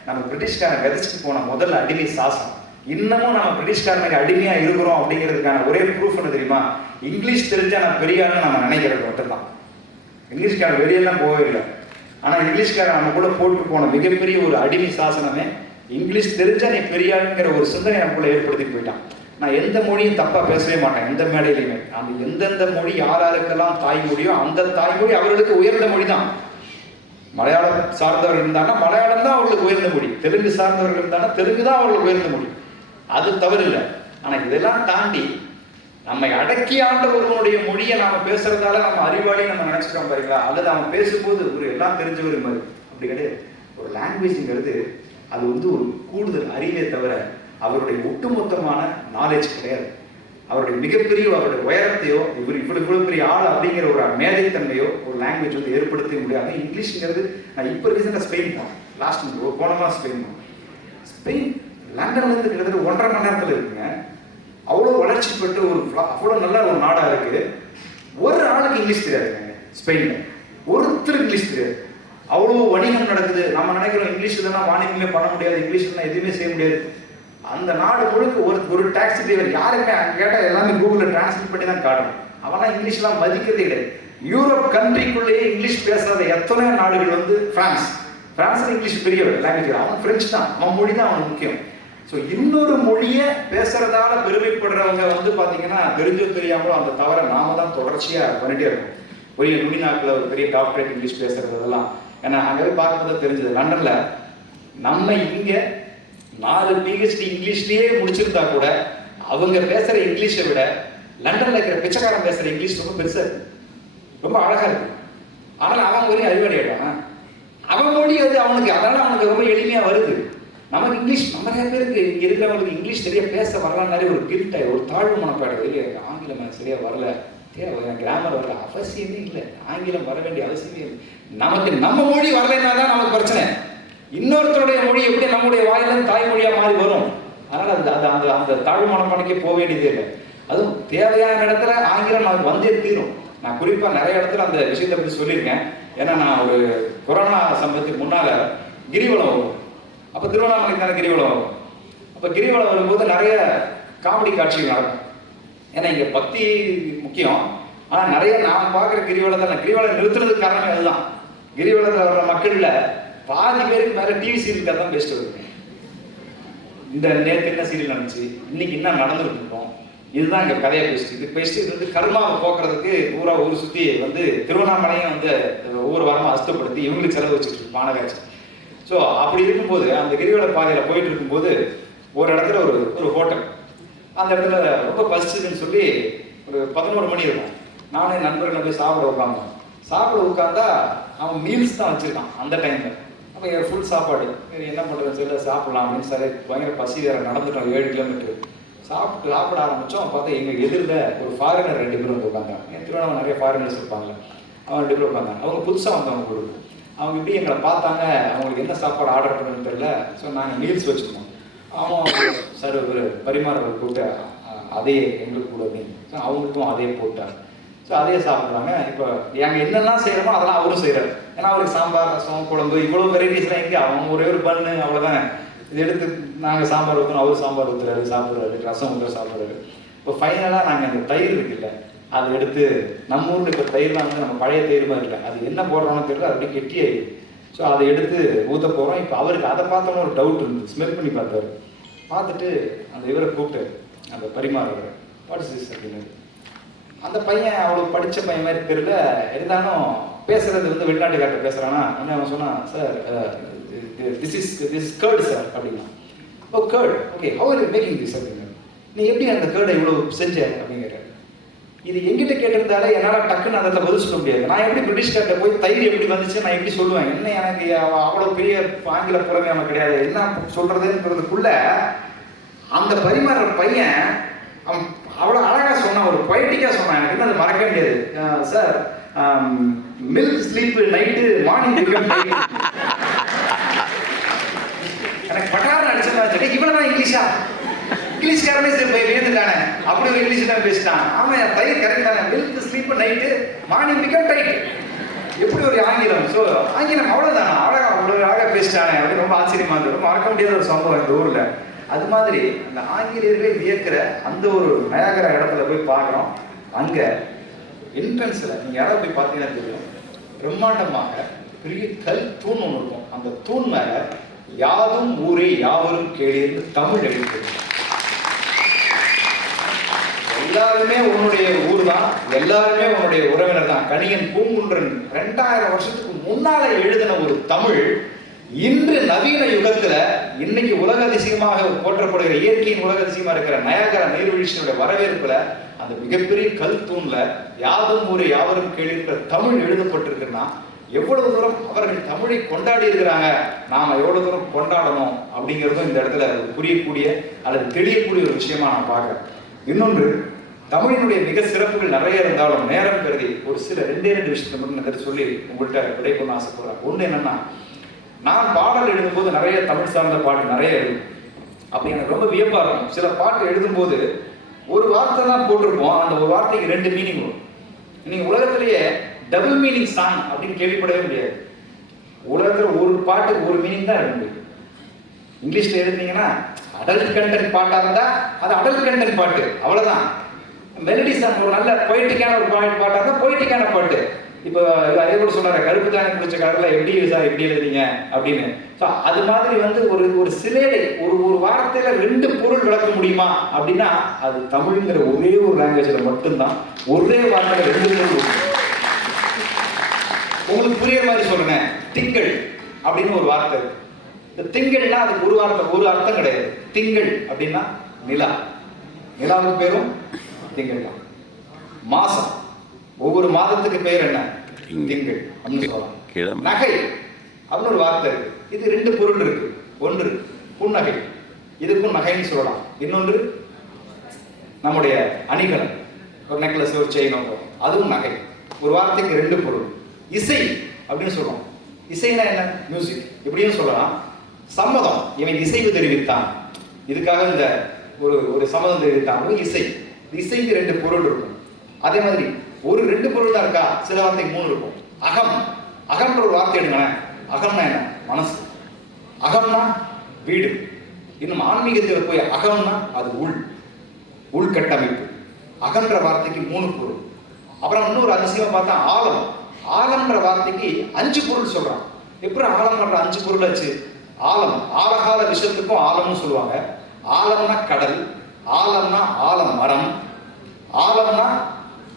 நம்ம பிரிட்டிஷ்காரன் விதைச்சிட்டு போன முதல்ல அடிமை சாசனம். இன்னமும் நம்ம பிரிட்டிஷ்காரனுக்கு அடிமையா இருக்கிறோம் அப்படிங்கிறதுக்கான ஒரே ப்ரூஃப் என்ன தெரியுமா, இங்கிலீஷ் தெரிஞ்சா நான் பெரிய ஆள்னு நம்ம நினைக்கிறது மட்டும்தான். இங்கிலீஷ்காரன் வெளியெல்லாம் போகவே இல்லை. ஆனா இங்கிலீஷ்காரன் நம்ம கூட போட்டு போன மிகப்பெரிய ஒரு அடிமை சாசனமே இங்கிலீஷ் தெரிஞ்சா நீ பெரிய ஆளுங்கிற ஒரு சிந்தனை நமக்குள்ள ஏற்படுத்திட்டு போயிட்டான். நான் எந்த மொழியும் தப்பா பேசவே மாட்டேன் எந்த மேடையிலுமே. அந்த எந்தெந்த மொழி யாராருக்கெல்லாம் தாய்மொழியோ அந்த தாய்மொழி அவர்களுக்கு உயர்ந்த மொழி தான். மலையாளம் சார்ந்தவர்கள் இருந்தாங்கன்னா மலையாளம் தான் அவர்களுக்கு உயர்ந்த மொழி, தெலுங்கு சார்ந்தவர்கள் இருந்தாங்கன்னா தெலுங்கு தான் அவர்களுக்கு உயர்ந்த மொழி. அது தவறு இல்லை. ஆனா இதெல்லாம் தாண்டி நம்மை அடக்கி ஆண்ட ஒருவனுடைய மொழியை நாம பேசுறதால நம்ம அறிவாளி நம்ம நினைச்சுக்கிறோம் பாருங்களா, அல்லது அவன் பேசும்போது ஒரு எல்லாம் தெரிஞ்சவர் மாதிரி. அப்படி கிடையாது. ஒரு லாங்குவேஜ்ங்கிறது அது வந்து ஒரு கூடுதல் அறிவே தவிர அவருடைய ஒட்டுமொத்தமான நாலேஜ் கிடையாது. அவருடைய மிகப்பெரிய அவருடைய உயரத்தையோ இவ்வளவு பெரிய ஆள் அப்படிங்கிற ஒரு மேதைத்தன்மையோ ஒரு லாங்குவேஜ் வந்து ஏற்படுத்த முடியாது. இங்கிலீஷ்ங்கிறது நான் இப்போ ரீசெண்டாக ஸ்பெயின் போனேன். லாஸ்ட் போனமா ஸ்பெயின் போனேன். ஸ்பெயின் லண்டன்ல இருந்து கிட்டத்தட்ட 1.5 மணி நேரத்தில் இருக்குங்க. அவ்வளோ வளர்ச்சி பெற்ற அவ்வளோ நல்ல ஒரு நாடா இருக்கு. ஒரு ஆளுக்கு இங்கிலீஷ் தெரியாதுங்க ஸ்பெயின்ல, ஒருத்தர் இங்கிலீஷ் தெரியாது. அவ்வளோ வணிகம் நடக்குது. நம்ம நினைக்கிறோம் இங்கிலீஷ்ல தான் வாணிபமே பண்ண முடியாது, இங்கிலீஷ்ல எதுவுமே செய்ய முடியாது. அந்த நாடு முழுக்க ஒரு டாக்ஸி டிரைவர் யாருமே கேட்டால் எல்லாமே கூகுளில் டிரான்ஸ்லேட் பண்ணி தான் காட்டணும். அவனா இங்கிலீஷ்லாம் மதிக்கிறதே கிடையாது. யூரோப் கண்ட்ரிக்குள்ளேயே இங்கிலீஷ் பேசாத எத்தனை நாடுகள் வந்து பிரான்ஸ்ல இங்கிலீஷ் பெரிய லாங்குவேஜ், அவன் பிரெஞ்சு தான், அவன் மொழி தான் அவனுக்கு முக்கியம். ஸோ இன்னொரு மொழியை பேசுறதால பெருமைப்படுறவங்க வந்து பார்த்தீங்கன்னா தெரிஞ்சோ தெரியாமலோ அந்த தவிர நாம தான் தொடர்ச்சியாக பண்ணிட்டே இருக்கோம். பெரிய நுடிநாட்டில் ஒரு பெரிய டாக்டரேட் இங்கிலீஷ் பேசுறது இதெல்லாம் ஏன்னா அங்கே போய் பார்க்கும்போது தெரிஞ்சது. லண்டனில் நம்ம இங்கே 4 PhD இங்கிலீஷ்லேயே முடிச்சிருந்தா கூட அவங்க பேசுகிற இங்கிலீஷை விட லண்டனில் இருக்கிற பிச்சைக்காரன் பேசுகிற இங்கிலீஷ் ரொம்ப பெருசாக இருக்கு, ரொம்ப அழகாக இருக்கு. ஆனால் அவன் ஒரு அறிவாளி ஆகிட்டான், அவன் மொழி அது அவனுக்கு, அதனால அவனுக்கு ரொம்ப எளிமையாக வருது. நமக்கு இங்கிலீஷ் நம்ம நிறைய பேருக்கு இங்கே இருக்கிறவங்களுக்கு இங்கிலீஷ் சரியாக பேச வரலான்னு நிறைய ஒரு கில்ட்டாய் ஒரு தாழ்வு மனப்பாடு. இல்லை ஆங்கிலம் சரியாக வரல, கிராமர் வரல, அவசியமே இல்லை, ஆங்கிலம் வர வேண்டிய அவசியமே இல்லை. நமக்கு நம்ம மொழி வரலைன்னா தான் நமக்கு பிரச்சனை. இன்னொருத்தருடைய மொழி எப்படி நம்முடைய வாயிலிருந்து தாய்மொழியாக மாறி வரும். அதனால் அந்த அந்த தாழ்வு மனப்பாடுக்கே போக வேண்டியதே இல்லை. அதுவும் தேவையான இடத்துல ஆங்கிலம் நமக்கு வந்தே தீரும். நான் குறிப்பாக நிறைய இடத்துல அந்த விஷயத்தை பற்றி சொல்லியிருக்கேன். ஏன்னா நான் ஒரு கொரோனா சம்பவத்துக்கு முன்னால் கிரிவலம் வரும். அப்போ திருவண்ணாமலைக்கு தானே கிரிவலம் வரும். அப்போ கிரிவலம் வரும்போது நிறைய காமெடி காட்சிகள் நடக்கும். ஏன்னா இங்கே பக்தி முக்கியம். ஆனால் நிறைய நான் பார்க்குற கிரிவலம் நிறுத்துறதுக்கு காரணமே அதுதான். கிரிவலத்தில் வர்ற மக்களில் பாதி பேருக்கு மேலே டிவி சீரியலுக்காக தான் பேசிட்டு வருது. இந்த நேற்று என்ன சீரியல் நடந்துச்சு, இன்னைக்கு என்ன நடந்துட்டு இருக்கோம், இதுதான் இங்கே கதையை பேசிட்டு இது வந்து கர்மாவை போக்குறதுக்கு பூரா ஊர் சுற்றி வந்து திருவண்ணாமலையும் வந்து ஒவ்வொரு வாரமாக அஸ்தப்படுத்தி இவங்களுக்கு செலவு வச்சுட்டு பானகாட்சி. ஸோ அப்படி இருக்கும்போது அந்த கிரிவல பாதையில் போயிட்டு இருக்கும்போது ஒரு இடத்துல ஒரு ஹோட்டல், அந்த இடத்துல ரொம்ப பசிச்சுன்னு சொல்லி ஒரு 11 மணி இருக்கும். நானே நண்பர்களை போய் சாப்பிட உட்காந்தா அவன் மீல்ஸ் தான் வச்சுருக்கான் அந்த டைமில். அப்போ ஃபுல் சாப்பாடு என்ன பண்ணுறது சொல்ல சாப்பிட்லாம் அப்படின்னு சரி பயங்கர பசி வேறு நடந்துட்டோம் 7 கிலோமீட்டர். சாப்பிட ஆரம்பித்தோம். பார்த்தா எங்கள் எதிரில் ஒரு ஃபாரினர் 2 பேர் வந்து உட்காந்தாங்க. என் திருவண்ணாமலை நிறைய ஃபாரினர்ஸ் இருப்பாங்க. அவங்க 2 பேர் உட்காந்தாங்க. அவங்க புதுசாக வந்தவங்க கொடுக்கும். அவங்க இப்படி எங்களை பார்த்தாங்க, அவங்களுக்கு என்ன சாப்பாடு ஆர்டர் பண்ணுன்னு தெரியல. ஸோ நாங்கள் மீல்ஸ் வச்சுருந்தோம். அவன் சார் ஒரு பரிமாறவர் கூப்பிட்டு அதே எங்களுக்கு கூட அப்படின்னு. ஸோ அவங்களுக்கும் அதே போட்டாங்க. ஸோ அதே சாப்பிட்றாங்க. இப்போ நாங்கள் என்னெல்லாம் செய்கிறோமோ அதெல்லாம் அவரும் செய்கிறார். ஏன்னா அவருக்கு சாம்பார், ரசம், குழம்பு இவ்வளோ வெரைட்டிஸ்லாம் எங்கே, அவங்க ஒரே ஒரு பண்ணு அவ்வளோதானே. இது எடுத்து நாங்கள் சாம்பார் ஊற்றணும், அவர் சாம்பார் ஊற்றுறாரு, சாப்பிட்றாரு, ரசம் ஊற்ற சாப்பிட்றாரு. இப்போ ஃபைனலாக நாங்கள் அந்த தயிர் இருக்குல்ல அதை எடுத்து நம்ம ஊரில் இப்போ தயிர்லாம் வந்து நம்ம பழைய தயிர் மாதிரி இல்லை, அது என்ன போடுறோன்னு தெரியல, அது அப்படியே கெட்டி ஆகிடுது. ஸோ அதை எடுத்து ஊற்ற போகிறோம். இப்போ அவருக்கு அதை பார்த்தோன்னு ஒரு டவுட் இருந்தது. ஸ்மெல் பண்ணி பார்த்தாரு. பார்த்துட்டு அந்த இவரை கூப்பிட்டு அந்த பரிமாறுவார் வாட் இஸ் திஸ் அப்படின்னு. அந்த பையன் அவ்வளோ படித்த பையன் மாதிரி தெரியல, இருந்தாலும் பேசுறது வந்து வெளிநாட்டுக்கார்ட்ட பேசுகிறான்னா என்ன அவன் சொன்னான், sir this is curd sir அப்படின்னா. Oh curd, okay how are you making this அப்படின்னு. நீ எப்படி அந்த கர்டை இவ்வளோ செஞ்ச அப்படிங்கிற. இது எங்கிட்ட கேட்டிருந்தாலே என்னால் டக்குன்னு அதை பதில் சொல்ல முடியாது. நான் எப்படி பிரிட்டிஷ்கார்ட்ட போய் தயிர் எப்படி வந்துச்சு நான் எப்படி சொல்லுவேன், என்ன எனக்கு அவ்வளோ பெரிய ஆங்கில புறமே அவன் கிடையாது, என்ன சொல்கிறதுன்றதுக்குள்ள அந்த பரிமாறுற பையன் அவன் அவ்வளோ அழகாக சொன்னான், ஒரு பொய்டிக்காக சொன்னான். எனக்கு இன்னும் அதை மறக்க முடியாது. Sir milk sleep night morning எனக்கு பட்டாரம் அடிச்சா இவ்வளோ தான் இங்கிலீஷ்காரனே சரி வேந்துட்டானே அப்படி ஒரு இங்கிலீஷ் தான் பேசிட்டான். ஆமாம் தயிர் கரெக்ட் தானே, milk sleep night morning become tight, எப்படி ஒரு ஆங்கிலம். ஸோ ஆங்கிலம் அவ்வளோதானே, அவ்வளோ அழகாக பேசிட்டானே அப்படின்னு ரொம்ப ஆச்சரியமா இருந்தது. ரொம்ப மறக்க முடியாத ஒரு சம்பவம் இந்த ஊரில். அது மாதிரி அந்த ஆங்கிலேயர்களே வியக்கிற அந்த ஒரு நயாகரா இடத்துல போய் பார்க்குறோம். அங்கே என்ட்ரன்ஸில் நீங்கள் யாராவது போய் பார்த்தீங்கன்னா தெரியும், பிரம்மாண்டமாக பெரிய கல் தூண் ஒன்று இருக்கும். அந்த தூண் மேலே யாதும் ஊரே யாவரும் கேளிர்ந்து தமிழ் எழுத்து. எல்லாருமே உன்னுடைய ஊர் தான், எல்லாருமே உன்னுடைய உறவினர் தான். கணியன் பூங்குன்றன் 2000 வருஷத்துக்கு முன்னால எழுதின ஒரு தமிழ் இன்று நவீன யுகத்துல இன்னைக்கு உலக அதிசயமாக போற்றப்படுகிற இயற்கையின் உலக அதிசயமா இருக்கிற நயாகரா நீர்வீழ்ச்சியினுடைய வரவேற்புல அந்த மிகப்பெரிய கல் தூண்ல யாதும் ஊரே யாவரும் கேளிர்கிற தமிழ் எழுதப்பட்டிருக்குன்னா எவ்வளவு தூரம் அவர்கள் தமிழை கொண்டாடி இருக்கிறாங்க, நாம எவ்வளவு தூரம் கொண்டாடணும் அப்படிங்கிறதும் இந்த இடத்துல புரியக்கூடிய அல்லது தெரியக்கூடிய ஒரு விஷயமா நான் பார்க்கிறேன். இன்னொன்று, தமிழினுடைய மிக சிறப்புகள் நிறைய இருந்தாலும் நேரம் கருதி ஒரு சில 2 விஷயத்தை மட்டும் நான் சொல்லி உங்கள்கிட்ட விடை பண்ண ஆசைப்படுறேன். ஒன்று என்னன்னா, நான் பாடல் எழுதும்போது நிறைய தமிழ் சார்ந்த பாட்டு நிறைய எழுதும். அப்படி எனக்கு ரொம்ப வியப்பா இருக்கும். சில பாட்டு எழுதும்போது ஒரு வார்த்தை தான் போட்டிருப்போம், அந்த ஒரு வார்த்தைக்கு 2 மீனிங் வரும். நீங்க உலகத்திலேயே டபுள் மீனிங் சாங் அப்படின்னு கேள்விப்படவே முடியாது. உலகத்தில் ஒரு பாட்டுக்கு ஒரு மீனிங் தான் எழுத முடியும். இங்கிலீஷ்ல எழுதினீங்கன்னா அடல்ட் கண்டென்ட் பாட்டா இருந்தா அது அடல்ட் கண்டென்ட் பாட்டு, அவ்வளவுதான். மெலடிஸ் ஒரு நல்ல பொய்டிக்கான ஒரு பாட்டா இருந்தா பொய்டிக்கான பாட்டு. இப்போ அதே கூட சொன்னார கருப்பு தானே பிடிச்ச கலர்ல எப்படி சார் எப்படி எழுதுறீங்க அப்படின்னு. ஸோ அது மாதிரி வந்து ஒரு சிலேடை ஒரு வார்த்தையில 2 பொருள் விளக்க முடியுமா அப்படின்னா அது தமிழ்ங்கிற ஒரே ஒரு லாங்குவேஜ்ல மட்டும்தான் ஒரே வார்த்தையில 2 பொருள். உங்களுக்கு புரியுற மாதிரி சொல்றேன். திங்கள் அப்படின்னு ஒரு வார்த்தை இருக்கு. இந்த திங்கள்னா அதுக்கு ஒரு வார்த்தை ஒரு அர்த்தம் கிடையாது. திங்கள் அப்படின்னா நிலா, நிலாவுக்கு பேரும் திங்கள் தான். மாசம், ஒவ்வொரு மாதத்துக்கு பேர் என்ன? திங்கள் அப்படின்னு சொல்லலாம். நகை அப்படின்னு ஒரு வார்த்தை இருக்கு. இது 2 பொருள் இருக்கு. ஒன்று புன்னகை, இதுக்கும் நகைன்னு சொல்லலாம். இன்னொன்று நம்முடைய அணிகலன், ஒரு நெக்லஸ் ஒரு செயின், அதுவும் நகை. ஒரு வார்த்தைக்கு 2 பொருள். இசை அப்படின்னு சொல்றோம். இசைனா என்ன? மியூசிக் இப்படியும் சொல்லலாம். சம்மதம், இவன் இசைவு தெரிவித்தான், இதுக்காக இந்த ஒரு சம்மதம் தெரிவித்தான், இசை. இசைக்கு 2 பொருள் இருக்கும். அதே மாதிரி ஒரு 2 பொருள் தான் இருக்கா, சில வார்த்தைக்கு 3 இருக்கும். அகம், அகம்ன்ற ஒரு வார்த்தை எடுங்களேன். அகம்னா என்ன? மனசு. அகம்னா வீடு. இன்னும் ஆன்மீகத்தில் போய் அகம்னா அது உள்கட்டமைப்பு. அகம்ன்ற வார்த்தைக்கு 3 பொருள். அப்புறம் இன்னொரு அதிசயமா பார்த்தா ஆழம். ஆழம்ன்ற வார்த்தைக்கு 5 பொருள் சொல்றான். எப்படி ஆழம்ன்ற 5 பொருள் ஆச்சு? ஆழம், ஆழகால விஷயத்துக்கும் ஆழம்னு சொல்லுவாங்க. ஆழம்னா கடல், ஆழம்னா ஆழம் மரம், ஆழம்னா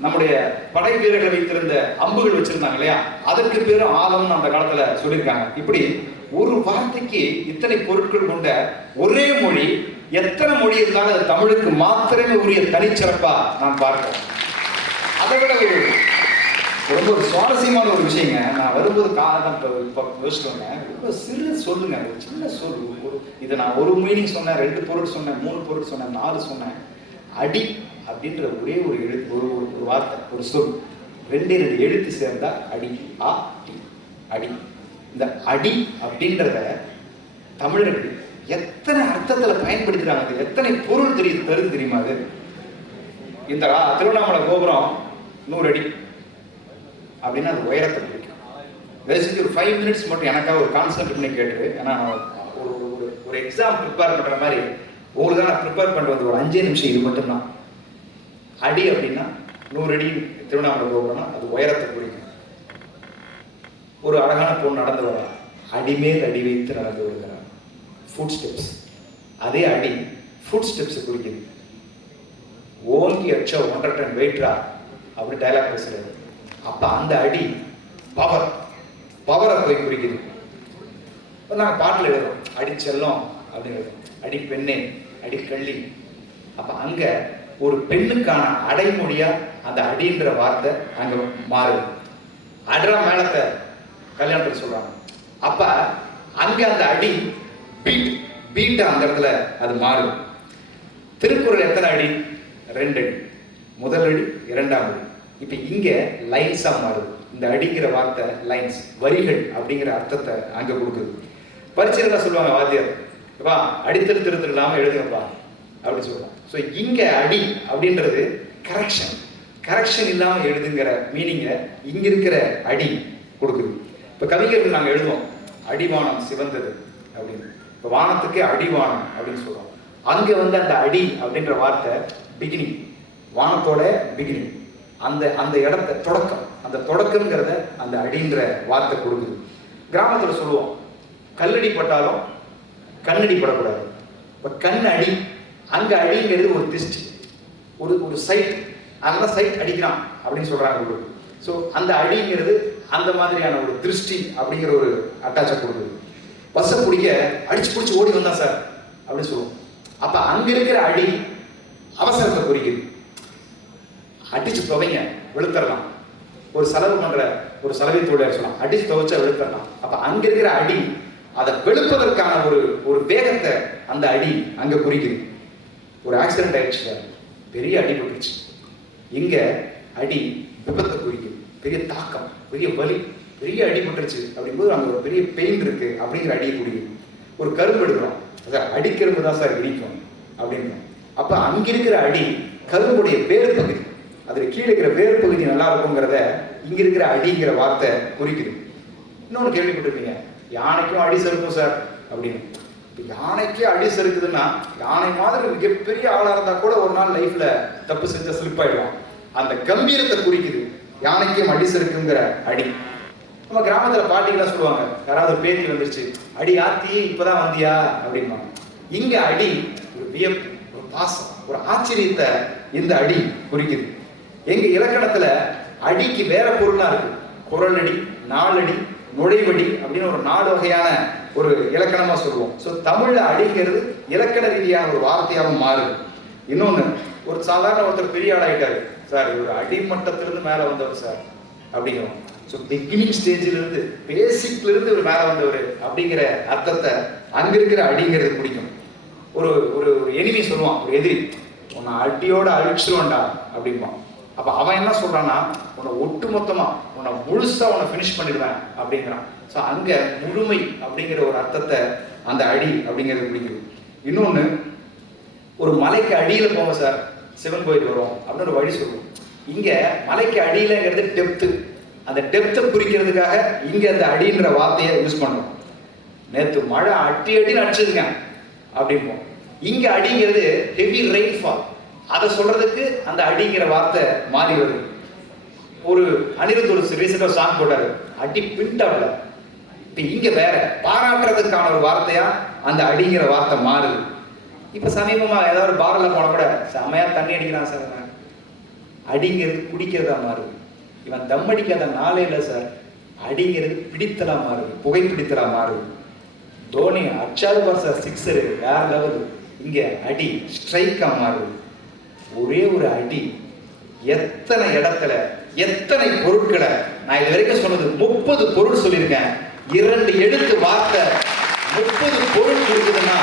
நம்முடைய படை வீரர்கள் வைத்திருந்த அம்புகள் வச்சிருந்தாங்க இல்லையா, அதற்கு பேரும் ஆழம்னு அந்த காலத்துல சொல்லியிருக்காங்க. இப்படி ஒரு வார்த்தைக்கு இத்தனை பொருட்கள் கொண்ட ஒரே மொழி, எத்தனை மொழி இருந்தாலும் அது தமிழுக்கு மாத்திரமே உரிய தனிச்சிறப்பா நான் பார்க்கிறேன். அதை விட ரொம்ப ஒரு சுவாரஸ்யமான ஒரு விஷயங்க. நான் வரும்போது காலம் யோசிச்சு வந்தேன். ரொம்ப சிறு சொல்லுங்க, ஒரு சின்ன சொல். இதை நான் ஒரு மீனிங் சொன்னேன், 2 பொருள் சொன்னேன், 3 பொருள் சொன்னேன், 4 சொன்னேன். அடி அப்படின்ற ஒரே ஒரு எழுத்து, ஒரு வார்த்தை, ஒரு சொல், 2 எழுத்து சேர்ந்தா அடி. ஆ டி, அடி. இந்த அடி அப்படின்றத தமிழர்கள் எத்தனை அர்த்தத்துல பயன்படுத்துறாங்க, எத்தனை பொருள் தருது தெரியுமா? அது இந்த திருவண்ணாமலை கோபுரம் 100 அடி அப்படின்னா அது உயரத்தை பிடிக்கும். பேசிக்கு ஒரு 5 மினிட்ஸ் மட்டும் எனக்காக ஒரு கான்செப்ட் பண்ணி கேட்டு, ஏன்னா ஒரு எக்ஸாம் ப்ரிப்பேர் பண்ற மாதிரி உங்களுக்கு தான் நான் ப்ரிப்பேர் பண்ணுறது ஒரு 5 நிமிஷம். இது மட்டும்தான். அடி அப்படின்னா 100 அடி திருவண்ணாமலை கோபுரம்னா அது உயரத்தை குறிக்கும். ஒரு அழகான பொண்ணு நடந்து வரா, அடிமேல் அடி வைத்து நடந்து வருகிறார். Food steps. அதே அடி ஃபுட் ஸ்டெப்ஸ் குறிக்குது. ஓங்கி அச்சா 1.5 டன் வெயிட்ரா அப்படி டைலாக் பேசுறது. அப்ப அந்த அடி பவரை போய் குறிக்குது. நாங்கள் பாட்டில் எழுதுறோம், அடி செல்லம் அப்படின்னு எழுதுறோம், அடி பெண்ணே, அடி கள்ளி. அப்ப அங்க ஒரு பெண்ணுக்கான அடைமொழியா அந்த அடின்ற வார்த்தை அங்க மாறுது. அட்ரா மேளத்தை கல்யாணத்துக்கு சொல்றாங்க. அப்ப அங்க அந்த அடி பீட் அந்த இடத்துல அது மாறும். திருக்குறள் எத்தனை அடி? 2 அடி. முதல் அடி, 2ஆம் அடி. இப்ப இங்க லைன்ஸா மாறுது. இந்த அடிங்கிற வார்த்தை லைன்ஸ், வரிகள் அப்படிங்கிற அர்த்தத்தை அங்க கொடுக்குது. பரீட்சையில என்ன சொல்லுவாங்க வாத்தியார், வா அடித்தல் திருத்தல் இல்லாம எழுதுங்கப்பா அப்படின்னு சொல்லுவாங்க. ஸோ இங்க அடி அப்படின்றது கரெக்ஷன் இல்லாம எழுதுங்கிற மீனிங்க இங்க இருக்கிற அடி கொடுக்குது. இப்ப கவிஞர்கள் நாங்க எழுதுவோம், அடிவானம் சிவந்தது அப்படின்னு. இப்ப வானத்துக்கு அடிவானம் அப்படின்னு சொல்றோம். அங்க வந்து அந்த அடி அப்படின்ற வார்த்தை பிகினிங், வானத்தோட பிகினிங், அந்த இடத்த தொடக்கம், அந்த தொடக்கம்ங்கிறத அந்த அடின்ற வார்த்தை கொடுக்குது. கிராமத்துல சொல்லுவோம், கல்லடி பட்டாலும் கண்ணடி படக்கூடாது. இப்ப கண் அடி, அங்க அடிங்கிறது ஒரு திஸ்ட், ஒரு சைட், அங்கதான் சைட் அடிக்கிறான் அப்படின்னு சொல்றாங்க. ஸோ அந்த அடிங்கிறது அந்த மாதிரியான ஒரு திருஷ்டி அப்படிங்கிற ஒரு அட்டாச்சை கொடுக்குது. பஸ்ஸை பிடிக்க அடிச்சு பிடிச்சி ஓடி வந்தான் சார் அப்படின்னு சொல்லுவோம். அப்ப அங்க இருக்கிற அடி அவசரத்தை குறிக்குது. அடிச்சு துவைங்க வெளுத்தரலாம். ஒரு செலவு பண்ற ஒரு செலவை தொழிலாளர் சொல்லலாம், அடிச்சு துவைச்சா வெளுத்தரலாம். அப்ப அங்க இருக்கிற அடி அதை வெளுப்பதற்கான ஒரு வேகத்தை அந்த அடி அங்க குறிக்குது. ஒரு ஆக்சிடென்ட் ஆயிடுச்சு, பெரிய அடிபட்டுருச்சு, இங்க அடி விபத்தை குறிக்குது. பெரிய தாக்கம், பெரிய வலி, பெரிய அடிபட்டுருச்சு அப்படிங்கும்போது அங்க ஒரு பெரிய பெயின் இருக்கு அப்படிங்கிற அடியை குறிக்குது. ஒரு கரும்பு எடுக்கிறோம், சார் அடிக்கிறது தான் சார் இடிக்கும் அப்படின்னு. அப்ப அங்க இருக்கிற அடி கரும்புடைய வேறு பகுதி, அதுல கீழே இருக்கிற வேறு பகுதி நல்லா இருக்குங்கிறத இங்க இருக்கிற அடிங்கிற வார்த்தை குறிக்குது. இன்னொன்று கேள்விப்பட்டிருக்கீங்க, யானைக்கும் அடி சறுக்கும் சார் அப்படின்னு. யானைக்கு அடி சறுக்குதுன்னா யானை மாதிரி மிகப்பெரிய ஆளா இருந்தா கூட ஒரு நாள் லைஃப்ல தப்பு செஞ்ச ஸ்லிப் ஆயிடுவான். அந்த கம்பீரத்தை குறிக்குது யானைக்கும் அடி சறுக்குங்கிற அடி. நம்ம கிராமத்துல பாட்டிகளாம் சொல்லுவாங்க, யாராவது பேத்தி வந்துருச்சு, அடி ஆத்தி இப்பதான் வந்தியா அப்படின்பாங்க. இங்க அடி ஒரு வியப்பு, ஒரு பாசம், ஒரு ஆச்சரியத்தை இந்த அடி குறிக்குது. எங்க இலக்கணத்துல அடிக்கு வேற பொருளா இருக்கு. குரல் அடி, நாலடி, நுழைவடி அப்படின்னு ஒரு 4 வகையான ஒரு இலக்கணமா சொல்லுவோம். ஸோ தமிழ்ல அடிங்கிறது இலக்கண ரீதியான ஒரு வார்த்தையாகவும் மாறுது. இன்னொன்னு, ஒரு சாதாரண ஒருத்தர் பெரிய ஆளாயிட்டாரு சார், ஒரு அடிமட்டத்திலிருந்து மேல வந்தவர் சார் அப்படிங்கிறோம். ஸோ பிகினிங் ஸ்டேஜில் இருந்து, பேசிக்ல இருந்து ஒரு மேல வந்தவர் அப்படிங்கிற அர்த்தத்தை அங்க இருக்கிற அடிங்கிறது பிடிக்கும். ஒரு ஒரு எனிமி சொல்லுவான், ஒரு எதிரி, உன்னை அடியோட அழிச்சிருவான்டா அப்படிம்பான். அப்ப அவன் என்ன சொல்றான்னா, உன்னை ஒட்டு மொத்தமா, உன்னை முழுசா உன்னை ஃபினிஷ் பண்ணிடுவேன் அப்படிங்கிறான். ஸோ அங்க முழுமை அப்படிங்கிற ஒரு அர்த்தத்தை அந்த அடி அப்படிங்கிறது பிடிக்குது. இன்னொன்னு, ஒரு மலைக்கு அடியில போங்க சார், சிவன் கோயில் வரும் அப்படின்னு ஒரு வழி சொல்லுவோம். இங்க மலைக்கு அடியிலங்கிறது டெப்த்து. அந்த டெப்த்தை குறிக்கிறதுக்காக இங்க அந்த அடின்ற வார்த்தையை யூஸ் பண்றோம். நேற்று மழை அடி அடின்னு அடிச்சதுங்க அப்படிம்போம். இங்க அடிங்கிறது ஹெவி ரெயின்ஃபால், அதை சொல்றதுக்கு அந்த அடிங்கிற வார்த்தை மாறி வருது. ஒரு அனிருத் ஒரு ரீசெண்டா சாங் போட்டாரு, அடி பின்டாப்ல. இப்ப இங்க வேற பாராட்டுறதுக்கான ஒரு வார்த்தையா அந்த அடிங்கிற வார்த்தை மாறுது. இப்ப சமீபமா ஏதாவது ஒரு பார்ல போன கூட, செமையா தண்ணி அடிக்கிறான் சார், அடிங்கிறது குடிக்கிறதா மாறுது. இவன் தம் அடிக்காத நாளே இல்லை சார், அடிங்கிறது பிடித்தலா மாறுது, புகைப்பிடித்தலா மாறுது. தோனி அச்சாரு பார் சார், சிக்ஸரு வேற லெவல். இங்க அடி ஸ்ட்ரைக்கா மாறுது. ஒரே ஒரு அடி எத்தனை இடத்துல எத்தனை பொருட்களை, நான் இது வரைக்கும் சொன்னது 30 பொருள் சொல்லியிருக்கேன். 2 எழுத்து வார்த்தை 30 பொருள் இருக்குதுன்னா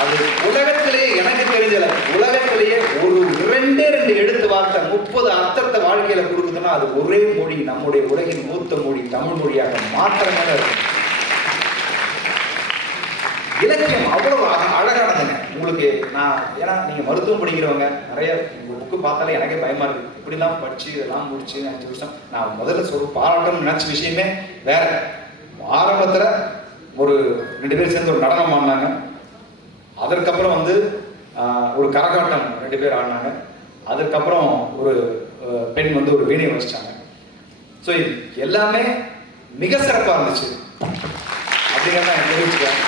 அது உலகத்திலேயே, எனக்கு தெரிஞ்சல உலகத்திலேயே ஒரு 2 எழுத்து வார்த்தை 30 அர்த்தத்தை வாழ்க்கையில கொடுக்குதுன்னா அது ஒரே மொழி, நம்முடைய உலகின் மூத்த மொழி தமிழ் மொழியாக மாற்றமாக இருக்கு. இலக்கியம் அவ்வளவு அழகானதுங்க. உங்களுக்கு நான், ஏன்னா நீங்க மருத்துவம் படிக்கிறவங்க, நிறைய உங்க புக்கு பார்த்தாலே எனக்கே பயமா இருக்கு. இப்படிலாம் படிச்சு இதெல்லாம் முடிச்சு 5 வருஷம். நான் முதல்ல பாராட்டணும்னு நினைச்ச விஷயமே வேற. ஆரம்பத்துல ஒரு 2 பேர் சேர்ந்து ஒரு நடனம் ஆடினாங்க. அதற்கப்புறம் வந்து ஒரு கரகாட்டம் 2 பேர் ஆடினாங்க. அதுக்கப்புறம் ஒரு பெண் வந்து ஒரு வீணை வச்சிட்டாங்க. ஸோ இது எல்லாமே மிக சிறப்பாக இருந்துச்சு அப்படிங்கிறத நான் தெரிவிச்சுக்கிறேன்.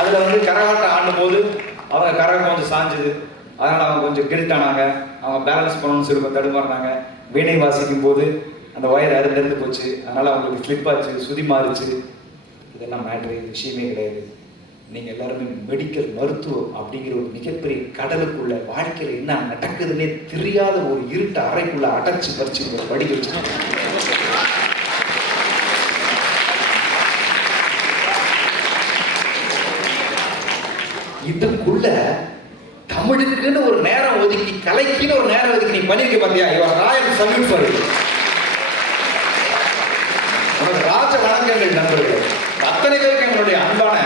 அதுல வந்து கரகாட்டம் ஆடும் போது அவங்க கரகம் கொஞ்சம் சாஞ்சுது, அதனால அவங்க கொஞ்சம் கில்ட் ஆனாங்க. அவங்க பேலன்ஸ் பண்ணணும்னு சொல்லி தடுமாறினாங்க. வீணை வாசிக்கும் போது அந்த ஒயர் அறுந்து போச்சு, அதனால அவங்களுக்கு ஸ்லிப் ஆச்சு, சுதி மாறிச்சு. இதெல்லாம் மேட்ரு விஷயமே கிடையாது. நீங்க எல்லாருமே மெடிக்கல் மருத்துவம் அப்படிங்கிற ஒரு மிகப்பெரிய கடலுக்குள்ள வாழ்க்கையில என்ன நடக்குதுன்னே தெரியாத ஒரு இருட்ட அறைக்குள்ள அடைச்சு பறிச்சு ஒரு படிக்க வச்சு. இதுக்குள்ள தமிழுக்குன்னு ஒரு நேரம் ஒதுக்கி, கலைக்குன்னு ஒரு நேரம் ஒதுக்கி நீ பண்ணிருக்க பாத்தியா? Your Royal salute for you. ராஜ வணக்கங்கள் நண்பர்களே. அத்தனை பேருக்கு எங்களுடைய அன்பான,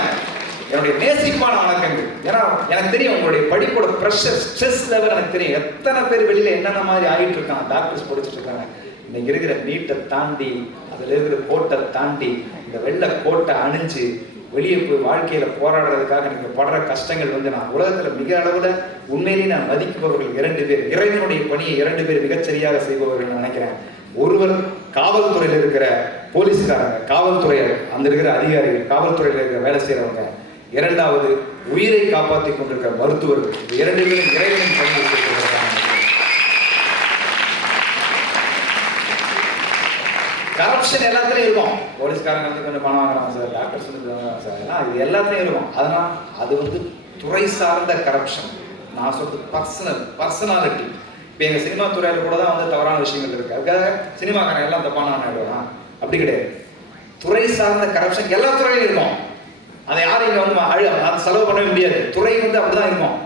என்னுடைய நேசிப்பான வணக்கங்கள். ஏன்னா எனக்கு தெரியும் உங்களுடைய படிப்போட ப்ரெஷர், ஸ்ட்ரெஸ் லெவல் எனக்கு தெரியும். எத்தனை பேர் வெளியில என்னென்ன மாதிரி ஆகிட்டு இருக்காங்க, டாக்டர்ஸ் படிச்சுட்டு இருக்காங்க. இன்னைக்கு இருக்கிற நீட்டை தாண்டி, அதுல இருக்கிற கோட்டை தாண்டி, இந்த வெள்ளை கோட்டை அணிஞ்சு வெளியே போய் வாழ்க்கையில போராடுறதுக்காக நீங்க படுற கஷ்டங்கள் வந்து, நான் உலகத்துல மிக அளவுல உண்மையிலேயே நான் மதிப்பவர்கள் 2 பேர், இறைவனுடைய பணியை 2 பேர் மிகச்சரியாக செய்பவர்கள் நினைக்கிறேன். ஒருவர் காவல்துறையில இருக்கிற போலீஸ்காரங்க, காவல்துறை அந்த இருக்கிற அதிகாரிகள், காவல்துறையில இருக்கிற வேலை செய்யறவங்க. 2வது உயிரை காப்பாற்றி கொண்டிருக்கிற மருத்துவர்கள். 2 பேரும் இறைவனின் பணியை செய்திருக்கிறாங்க. கரப்ஷன் எல்லாத்துலயும் இருக்கும். போலீஸ்காரங்க வந்து கொஞ்சம் பணம் வாங்குறாங்க சார், டாக்டர்ஸ் வந்து சார், இது எல்லாத்துலயும் இருக்கும். அதனால் அது வந்து துறை சார்ந்த கரப்ஷன். நான் சொல்றது பர்சனாலிட்டி. இப்போ எங்க சினிமா துறையில கூட தான் வந்து தவறான விஷயங்கள் இருக்கு. அதுக்காக சினிமாக்காரங்க எல்லாம் தப்பான ஆயிடுவாங்க அப்படி கிடையாது. துறை சார்ந்த கரப்ஷன் எல்லா துறையிலும் இருக்கும். அதை யாரும் இங்க வந்து செலவு பண்ணவே முடியாது. துறை வந்து அப்படிதான் இருக்கும்.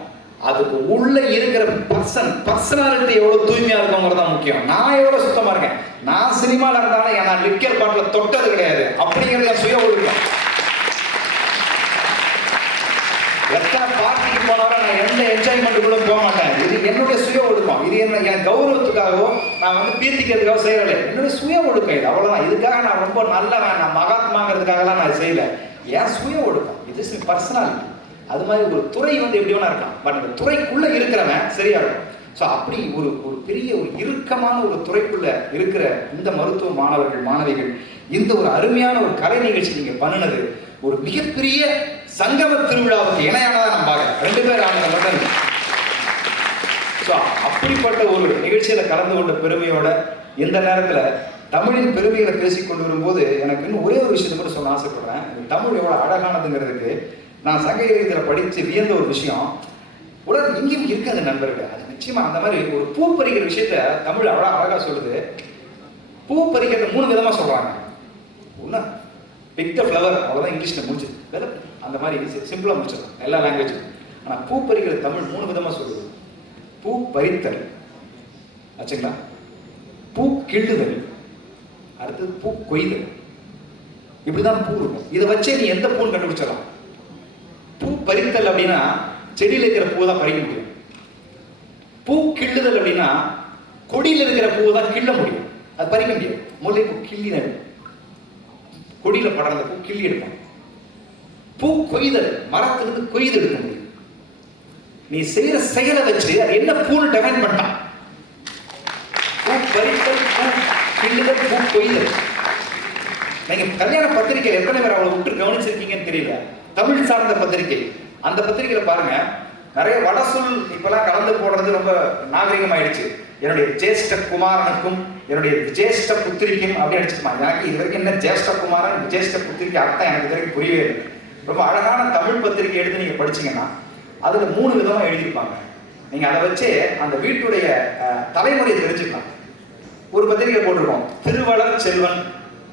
அதுக்கு உள்ள இருக்கிற பர்சனாலிட்டி எவ்வளவு தூய்மையா இருக்குங்கிறது தான் முக்கியம். நான் எவ்வளவு சுத்தமா இருக்கேன், நான் சினிமால இருந்தாலும் நான் லிக்கர் பாட்டில தொட்டது கிடையாது அப்படிங்கிறது என் சுய ஒழுக்கம். எத்தனை பார்ட்டிக்கு போனாலும் நான் எந்த எந்த என்ஜாய்மெண்ட்டுக்குள்ள போக மாட்டேன். இது என்னுடைய சுய ஒழுக்கம். இது என்ன என் கௌரவத்துக்காகவோ நான் வந்து பீத்திக்கிறதுக்காக செய்யலை. என்னுடைய சுய ஒழுக்கம் இது, அவ்வளவுதான். இதுக்காக நான் ரொம்ப நல்லவன், நான் மகாத்மாங்கிறதுக்காகலாம் நான் செய்யல. என் சுய ஒழுக்கம், இது பர்சனாலிட்டி. அது மாதிரி ஒரு துறை வந்து எப்படி வேணா இருக்கலாம், பட் அந்த துறைக்குள்ள இருக்கிறவன் சரியா இருக்கும். ஸோ அப்படி ஒரு பெரிய ஒரு இறுக்கமான ஒரு துறைக்குள்ள இருக்கிற இந்த மருத்துவ மாணவர்கள் மாணவிகள் இந்த ஒரு அருமையான ஒரு கலை நிகழ்ச்சி நீங்க பண்ணினது ஒரு மிகப்பெரிய சங்கம திருவிழாவுக்கு இணையானதான் நான் பார்க்கிறேன். 2 பேர் ஆனது மட்டும். ஸோ அப்படிப்பட்ட ஒரு நிகழ்ச்சியில கலந்து கொண்ட பெருமையோட இந்த நேரத்துல தமிழின் பெருமைகளை பேசி கொண்டு வரும்போது எனக்கு இன்னும் ஒரே ஒரு விஷயத்தை கூட சொல்ல ஆசைப்படுறேன். தமிழ் எவ்வளவு அழகானதுங்கிறதுக்கு நான் சங்க இலக்கியத்தில் படித்து வியந்த ஒரு விஷயம் உலகம் எங்கேயும் இருக்காது நண்பர்கள். அது நிச்சயமா அந்த மாதிரி ஒரு பூ பறிக்கிற விஷயத்த தமிழ் அழகா சொல்லுது. பூ பறிக்கிறத 3 விதமா சொல்றாங்க. ஒண்ணு பிக் த ஃப்ளவர், அவ்வளவுதான் இங்கிலீஷ்ல முடிஞ்சது. அந்த மாதிரி சிம்பிளா முடிச்சிடலாம் எல்லா லாங்குவேஜும். ஆனா பூ பறிக்கிற தமிழ் 3 விதமா சொல்லுது. பூ பறித்தல் ஆச்சுங்களா, பூ கிள்ளுதல், அடுத்தது பூ கொய்தல். இப்படிதான் பூ இருக்கும். இதை வச்சே நீ எந்த பூன்னு கண்டுபிடிச்சிடலாம். பூ பறித்தல் அப்படின்னா செடியில் இருக்கிற பூவை தான் பறிக்க முடியும். பூ கிள்ளுதல் அப்படின்னா கொடியில் இருக்கிற பூவை தான் கிள்ள முடியும், அது பறிக்க முடியாது. முல்லைப்பூ கிள்ளி கொடியில படர்ந்த பூ கிள்ளி எடுப்பான். பூ கொய்தல், மரத்திலிருந்து கொய்து எடுக்க முடியும். நீ செய்யற செயலை வச்சு அது என்ன பூன்னு டிஃபைன் பண்ணான். பூ பறித்தல், பூ கிள்ளுதல், பூ கொய்தல். நீங்க கல்யாண பத்திரிகை எத்தனை பேர் அவளை விட்டு கவனிச்சிருக்கீங்கன்னு தெரியல. தமிழ் சார்ந்த பத்திரிகை, அந்த பத்திரிகையில பாருங்க நிறைய வடசொல் இப்பெல்லாம் கலந்து போடுறது ரொம்ப நாகரிகம் ஆயிடுச்சு. என்னுடைய ஜேஷ்ட குமாரனுக்கும் என்னுடைய விஜேஷ்ட புத்திரிக்கும் அப்படி அடிச்சுக்குமாங்க. எனக்கு இது வரைக்கும் என்ன ஜேஷ்ட குமாரன் விஜேஷ்ட புத்திரிக்கை அர்த்தம் எனக்கு இது வரைக்கும் புரியவே இல்லை. ரொம்ப அழகான தமிழ் பத்திரிகை எடுத்து நீங்க படிச்சீங்கன்னா அதுல 3 விதமா எழுதியிருப்பாங்க. நீங்க அதை வச்சு அந்த வீட்டுடைய தலைமுறையை தெரிஞ்சுக்கலாம். ஒரு பத்திரிகை போட்டிருக்கோம், திருவளர் செல்வன்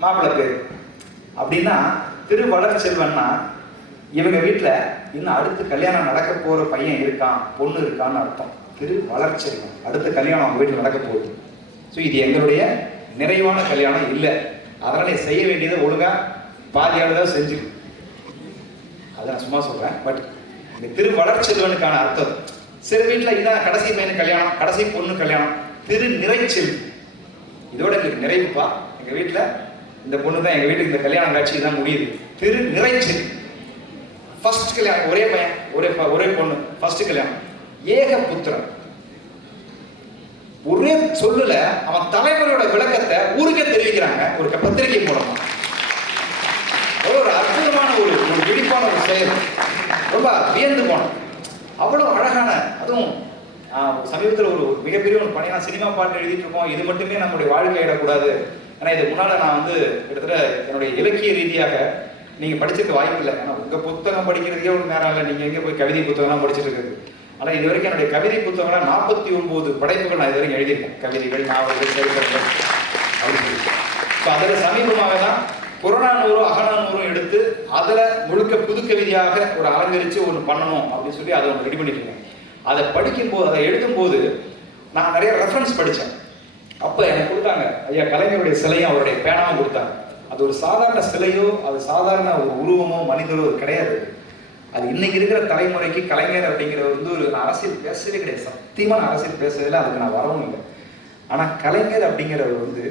மாப்பிள்ளை பேர் அப்படின்னா, திருவளர் செல்வன்னா இவங்க வீட்டுல இன்னும் அடுத்து கல்யாணம் நடக்க போற பையன் இருக்கான், பொண்ணு இருக்கான்னு அர்த்தம். திருவளர் செல்வன், அடுத்த கல்யாணம் அவங்க வீட்டுல நடக்க போகுது. ஸோ இது எங்களுடைய நிறைவான கல்யாணம் இல்லை, அதனால செய்ய வேண்டியதை ஒழுங்கா பாதியானதான் செஞ்சு, அதை நான் சும்மா சொல்றேன். பட் இந்த திருவளர் செல்வனுக்கான அர்த்தம் சில வீட்டுல இதான் கடைசி பையனு கல்யாணம், கடைசி பொண்ணு கல்யாணம், திரு நிறைச்செல்வன். இதோட எங்களுக்கு நிறைவுப்பா, எங்க வீட்டுல இந்த பொண்ணு தான், எங்க வீட்டுக்கு இந்த கல்யாண காட்சி தான் முடியுது. திரு நிறைச்செல்வன் ஃபர்ஸ்ட் கல்யாணம், ஒரே பையன் ஒரே பொண்ணு, ஃபர்ஸ்ட் கல்யாணம். ஏக புத்திரன், ஒரே சொல்லுல அவன் தலைவரோட விளக்கத்தை ஊருக்கே தெரிவிக்கிறாங்க ஒரு பத்திரிகை மூலமா. ஒரு அற்புதமான ஒரு விழிப்பான ஒரு செயல், ரொம்ப வியந்து போனோம். அவ்வளவு அழகான, அதுவும் சமீபத்தில் ஒரு மிகப்பெரிய ஒரு பணி, நான் சினிமா பாட்டு எழுதிட்டு இருக்கோம், இது மட்டுமே நம்முடைய வாழ்க்கையிடக்கூடாது. ஏன்னா இதுக்கு முன்னால நான் வந்து கிட்டத்தட்ட என்னுடைய இலக்கிய ரீதியாக நீங்க படிச்சிருக்க வாய்ப்பு இல்லை. ஏன்னா உங்க புத்தகம் படிக்கிறதுக்கே ஒரு நேரம் இல்லை, நீங்க எங்க போய் கவிதை புத்தகம்லாம் படிச்சுட்டு இருக்குது. ஆனா இது வரைக்கும் என்னுடைய கவிதை புத்தகம்லாம் 49 படைப்புகள் நான் இது வரைக்கும் எழுதியிருக்கேன். கவிதைகள், நாவல்கள், சரித்திரங்கள் அப்படின்னு சொல்லி. ஸோ அதில் சமீபமாக தான் புறநானூறும் அகநானூறும் எடுத்து அதில் முழுக்க புது கவிதையாக ஒரு அலங்கரித்து ஒன்று பண்ணணும் அப்படின்னு சொல்லி அதை ஒன்று ரெடி பண்ணிட்டு இருக்கேன். அதை படிக்கும்போது, அதை எழுதும்போது நான் நிறைய ரெஃபரன்ஸ் படித்தேன். அப்போ எனக்கு கொடுத்தாங்க ஐயா கலைஞருடைய சிலையும் அவருடைய பேனாவும் கொடுத்தாங்க. அது ஒரு சாதாரண சிலையோ, அது சாதாரண ஒரு உருவமோ மனிதரோ கிடையாது. அது இன்னைக்கு இருக்கிற தலைமுறைக்கு கலைஞர் அப்படிங்கிறவர் வந்து ஒரு அரசியல் பேசவே கிடையாது. சத்தியமான அரசியல் பேசுறதுல அதுக்கு நான் வரவும் இல்லை. ஆனா கலைஞர் அப்படிங்கிறவர் வந்து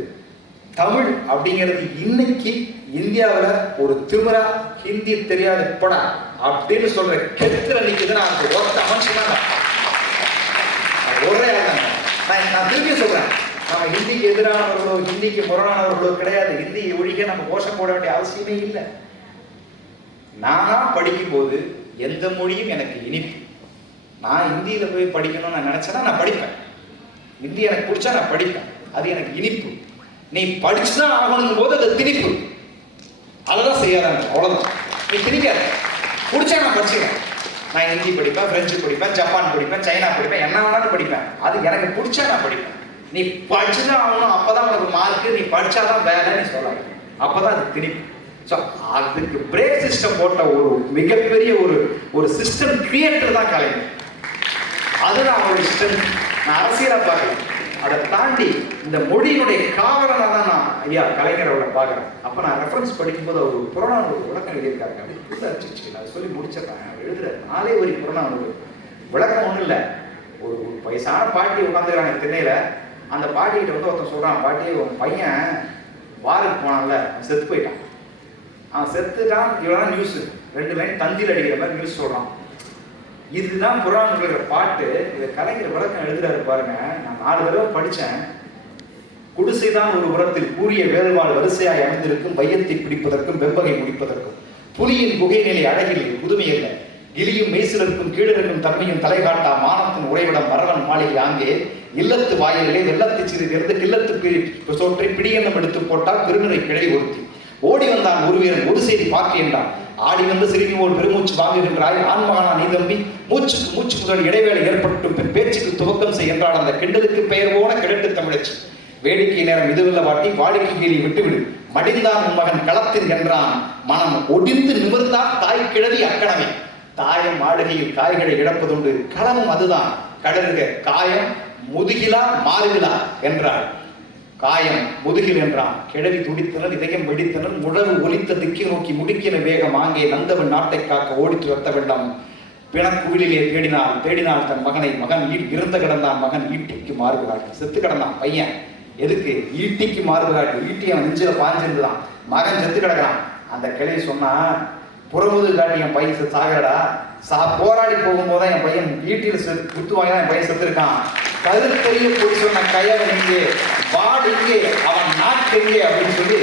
தமிழ் அப்படிங்கிறது இன்னைக்கு இந்தியாவில் ஒரு திமிரா ஹிந்தி தெரியாத படம் அப்படின்னு சொல்ற கெத்துல நிற்குதுன்னா அந்த ஒருத்த அமைச்சுனா ஒரே நான் திருப்பி சொல்றேன், நம்ம ஹிந்திக்கு எதிரானவர்களோ ஹிந்திக்கு முரணானவர்களோ கிடையாது. ஹிந்தியை ஒழிக்க நம்ம கோஷம் போட வேண்டிய அவசியமே இல்லை. நானா படிக்கும் போது எந்த மொழியும் எனக்கு இனிப்பு. நான் ஹிந்தியில போய் படிக்கணும்னு நான் நினைச்சேன்னா நான் படிப்பேன். ஹிந்தி எனக்கு பிடிச்சா நான் படிப்பேன், அது எனக்கு இனிப்பு. நீ படிச்சுதான் ஆகணும் போது அது திணிப்பு, அதெல்லாம் செய்யாதாங்க, அவ்வளவுதான். நீ திணிக்காத, பிடிச்சா நான் படிச்சுக்கிறேன். நான் ஹிந்தி படிப்பேன், பிரெஞ்சு படிப்பேன், ஜப்பான் படிப்பேன், சைனா படிப்பேன், என்ன வேணாலும் படிப்பேன். அது எனக்கு பிடிச்சா நான் படிப்பேன். நீ படிச்சுதான் ஆகணும், அப்பதான் உனக்கு மார்க்கு, நீ படிச்சாதான் வேலை நீ சொல்லலாம், அப்பதான் அது திணிப்பு. ஸோ அதுக்கு பிரேக் சிஸ்டம் போட்ட ஒரு மிகப்பெரிய ஒரு சிஸ்டம் கிரியேட்டர் தான் கலைஞர். அதுதான் அவருடைய சிஸ்டம். நான் அரசியலை பார்க்கல, அதை தாண்டி இந்த மொழியினுடைய காவலனை தான் நான் ஐயா கலைஞர் அவரை பார்க்குறேன். அப்போ நான் ரெஃபரன்ஸ் படிக்கும்போது அவர் புறநானூறு விளக்கம் எழுதியிருக்காங்க. அப்படி புள்ள அடிச்சிச்சு, நான் சொல்லி முடிச்சிடறேன். அவர் எழுதுற 4 வரி புறநானூறு விளக்கம் ஒன்றும் இல்லை. ஒரு வயசான பாட்டி உட்காந்துக்கிறாங்க திண்ணையில. அந்த பாட்டிகிட்ட வந்து ஒருத்தன் சொல்றான், பாட்டி உன் பையன் வாருக்கு போனான்ல செத்து போயிட்டான், அவன் செத்துட்டான், இவ்வளோ நியூஸ் 2 லைன் தந்தியில் அடிக்கிற மாதிரி நியூஸ் சொல்றான். இதுதான் புராணத்தில் இருக்கிற பாட்டு. இதை கலைஞர் விளக்கம் எழுதுறாரு பாருங்க. நான் 4 தடவை படித்தேன். குடிசைதான் ஒரு உரத்தில் கூறிய வேல்வாள் வரிசையாய் அமைந்திருக்கும், வையத்தை பிடிப்பதற்கும் வெம்பகை முடிப்பதற்கும். புலியின் குகை நிலை அழகில்லை, புதுமையில்லை. இலியும் மெய்சிலருக்கும் கீழிறங்கும் தன்மையும் தலைகாட்டா மானத்தின் உறைவிடம் மரவன் மாளிகை ஆங்கே இல்லத்து வாயிலே வெள்ளத்தை சிறிதிருந்து கில்லத்து சோற்றை பிடியெண்ணம் எடுத்து போட்டால் பெருநிறை கிழவி ஒருத்தி. ஓடி வந்தான் ஒரு வீரன் ஒரு செய்தி பார்க்க என்றான். ஆடி வந்து சிறுமியோடு பெருமூச்சு வாங்குகின்றாய், ஆண்மகனா நீ தம்பி, மூச்சுக்கு மூச்சு முதல் இடைவேளை ஏற்பட்டும் பின் பேச்சுக்கு துவக்கம் செய் என்றால் அந்த கிண்டலுக்கு பெயர் போன கிழட்டு தமிழச்சி. வேடிக்கை நேரம் இதுவில்ல வாட்டி வாடிக்கை கீழே விட்டுவிடு, மடிந்தான் உன் மகன் களத்தில் என்றான். மனம் ஒடிந்து நிமிர்ந்தான் தாய் கிழவி அக்கணமே. தாயம் ஆடுகையில் காய்களை இழப்பதுண்டு, களமும் அதுதான் கடலுக காயம் முதுகிலா மாறுகிலா என்றாள். காயம் முதுகில் என்றான். கிழவி துடித்தனர், இதயம் வெடித்தனர், முழவு ஒலித்த திக்கை நோக்கி முடிக்கின வேகம் ஆங்கே நந்தவன் நாட்டை காக்க ஓடித்து வத்த வேண்டாம். பிணக்குவிலே தேடினாள் தன் மகனை. மகன் இறந்து கிடந்தான், மகன் ஈட்டிக்கு மாறுகிறார்கள். செத்து கிடந்தான் பையன். எதுக்கு? ஈட்டிக்கு மாறுகிறார்கள். ஈட்டி அவன் நெஞ்சில பாஞ்சிருந்துதான். மகன் செத்து கிடக்கிறான். அந்த கிளவி சொன்னா, புறமுது காட்டி என் பையன் சாகரடா, போராடி போகும்போது என் பையன் ஈட்டியில் குத்து வாங்கிதான் என் பையன் செத்துருக்கான். கருத்தறிய போய் சொன்ன கையவன் எங்கே, வாடு எங்கே, அவன் நாட்டு எங்கே அப்படின்னு சொல்லி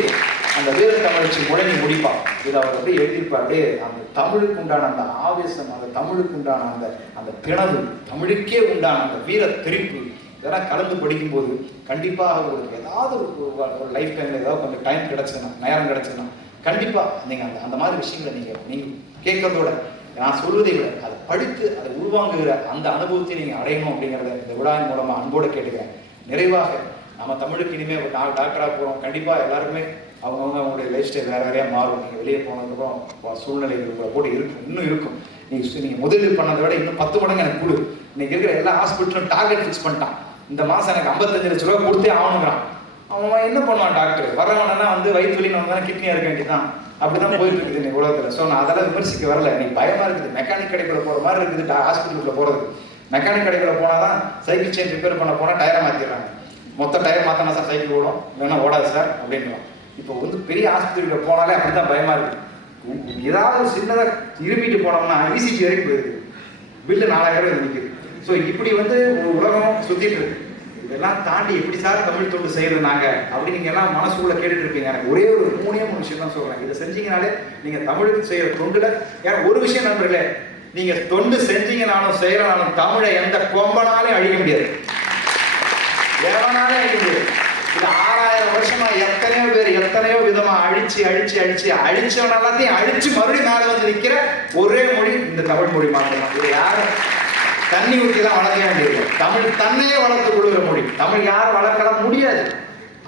அந்த வீர தமிழச்சி முழங்கி முடிப்பான். இது அவர் அப்படியே எழுதியிருப்பாரு. அந்த தமிழுக்கு உண்டான அந்த ஆவேசம், அந்த தமிழுக்கு உண்டான அந்த அந்த பிணவு, தமிழுக்கே உண்டான அந்த வீர தெரிப்பு, இதெல்லாம் கலந்து படிக்கும்போது கண்டிப்பாக உங்களுக்கு ஏதாவது ஒரு லைஃப் டைம்ல ஏதாவது கொஞ்சம் டைம் கிடைச்சுன்னா, நேரம் கிடைச்சுன்னா கண்டிப்பாக நீங்கள் அந்த மாதிரி விஷயங்களை நீங்கள் கேட்கறதோட நான் சொல்வதை விட அதை படித்து அதை உள்வாங்குகிற அந்த அனுபவத்தை நீங்கள் அடையணும் அப்படிங்கிறத இந்த விழாவின் மூலமாக அன்போடு கேட்டுக்கிறேன். நிறைவாக நம்ம தமிழுக்கு இனிமேல் நான் டாக்டராக போகிறோம். கண்டிப்பாக எல்லாருக்குமே அவங்களுடைய லைஃப் ஸ்டைல் வேறு வேறையாக மாறும். நீங்கள் வெளியே போனதுக்கப்புறம் சூழ்நிலைகள் கூட இருக்கும், இன்னும் இருக்கும். நீங்கள் முதலீடு பண்ணதை விட இன்னும் 10 மடங்கு எனக்கு கொடு. இன்னைக்கு இருக்கிற எல்லா ஹாஸ்பிட்டலும் டார்கெட் ஃபிக்ஸ் பண்ணிட்டான். இந்த மாதம் எனக்கு 55 லட்ச ரூபா கொடுத்தே ஆகணுங்கிறான். அவன் என்ன பண்ணுவான் டாக்டர்? வரவனா வந்து வயிற்று வலின்னு வந்தாலும் கிட்னியாக இருக்க வேண்டியதான். அப்படிதான் போயிட்டு இருக்குது இன்னைக்கு உலகத்தில். ஸோ நான் அதெல்லாம் விமர்சிக்க வரல. இன்னைக்கு பயமாக இருக்குது. மெக்கானிக் கடைக்குள்ள போகிற மாதிரி இருக்குது ஹாஸ்பிட்டலுக்குள்ள போகிறது. மெக்கானிக் கடைக்குள்ள போனால் தான் சைக்கிள் செயின் ரிப்பேர் பண்ண போனால் டயரை மாற்றிடுறாங்க. மொத்த டயர் மாற்றினா சார் சைக்கிள் ஓடும், இல்லைன்னா ஓடாது சார் அப்படின்னுவான். இப்போ வந்து பெரிய ஆஸ்பத்திரிக்குள்ள போனாலே அப்படி தான் பயமாக இருக்குது. ஏதாவது சின்னதாக இருமிட்டு போனோம்னா இசிஜி வரைக்கும் போயிருக்கு, பில்லு 4000 ரூபாய் நிற்குது. ஸோ இப்படி வந்து ஒரு உலகம் சுற்றிட்டு இருக்கு. இதெல்லாம் தாண்டி எப்படி சார் தமிழ் தொண்டு செய்யறது நாங்கள் அப்படின்னு நீங்கள் எல்லாம் மனசுக்குள்ள கேட்டுட்டு இருப்பீங்க. எனக்கு ஒரே ஒரு 3 விஷயம் தான் சொல்கிறேன். இதை செஞ்சீங்கனாலே நீங்கள் தமிழுக்கு செய்கிற தொண்டுல ஏன்னா ஒரு விஷயம் நண்பர்களே, நீங்கள் தொண்டு செஞ்சீங்கனாலும் செய்யறனாலும் தமிழை எந்த கொம்பனாலையும் அழிக்க முடியாது, எவனாலே அழிக்க முடியாது. இது 6000 வருஷமா எத்தனையோ பேர் எத்தனையோ விதமா அழிச்சவன் எல்லாத்தையும் அழிச்சு மறுபடியும் மேலே வந்து நிற்கிற ஒரே மொழி இந்த தமிழ் மொழி மாத்திரம். இது யாரும் தண்ணி ஊற்றி தான் வளர்க்க வேண்டியது. தமிழ் தன்னையே வளர்த்து கொடுக்குற மொழி. தமிழ் யாரும் வளர்க்க முடியாது.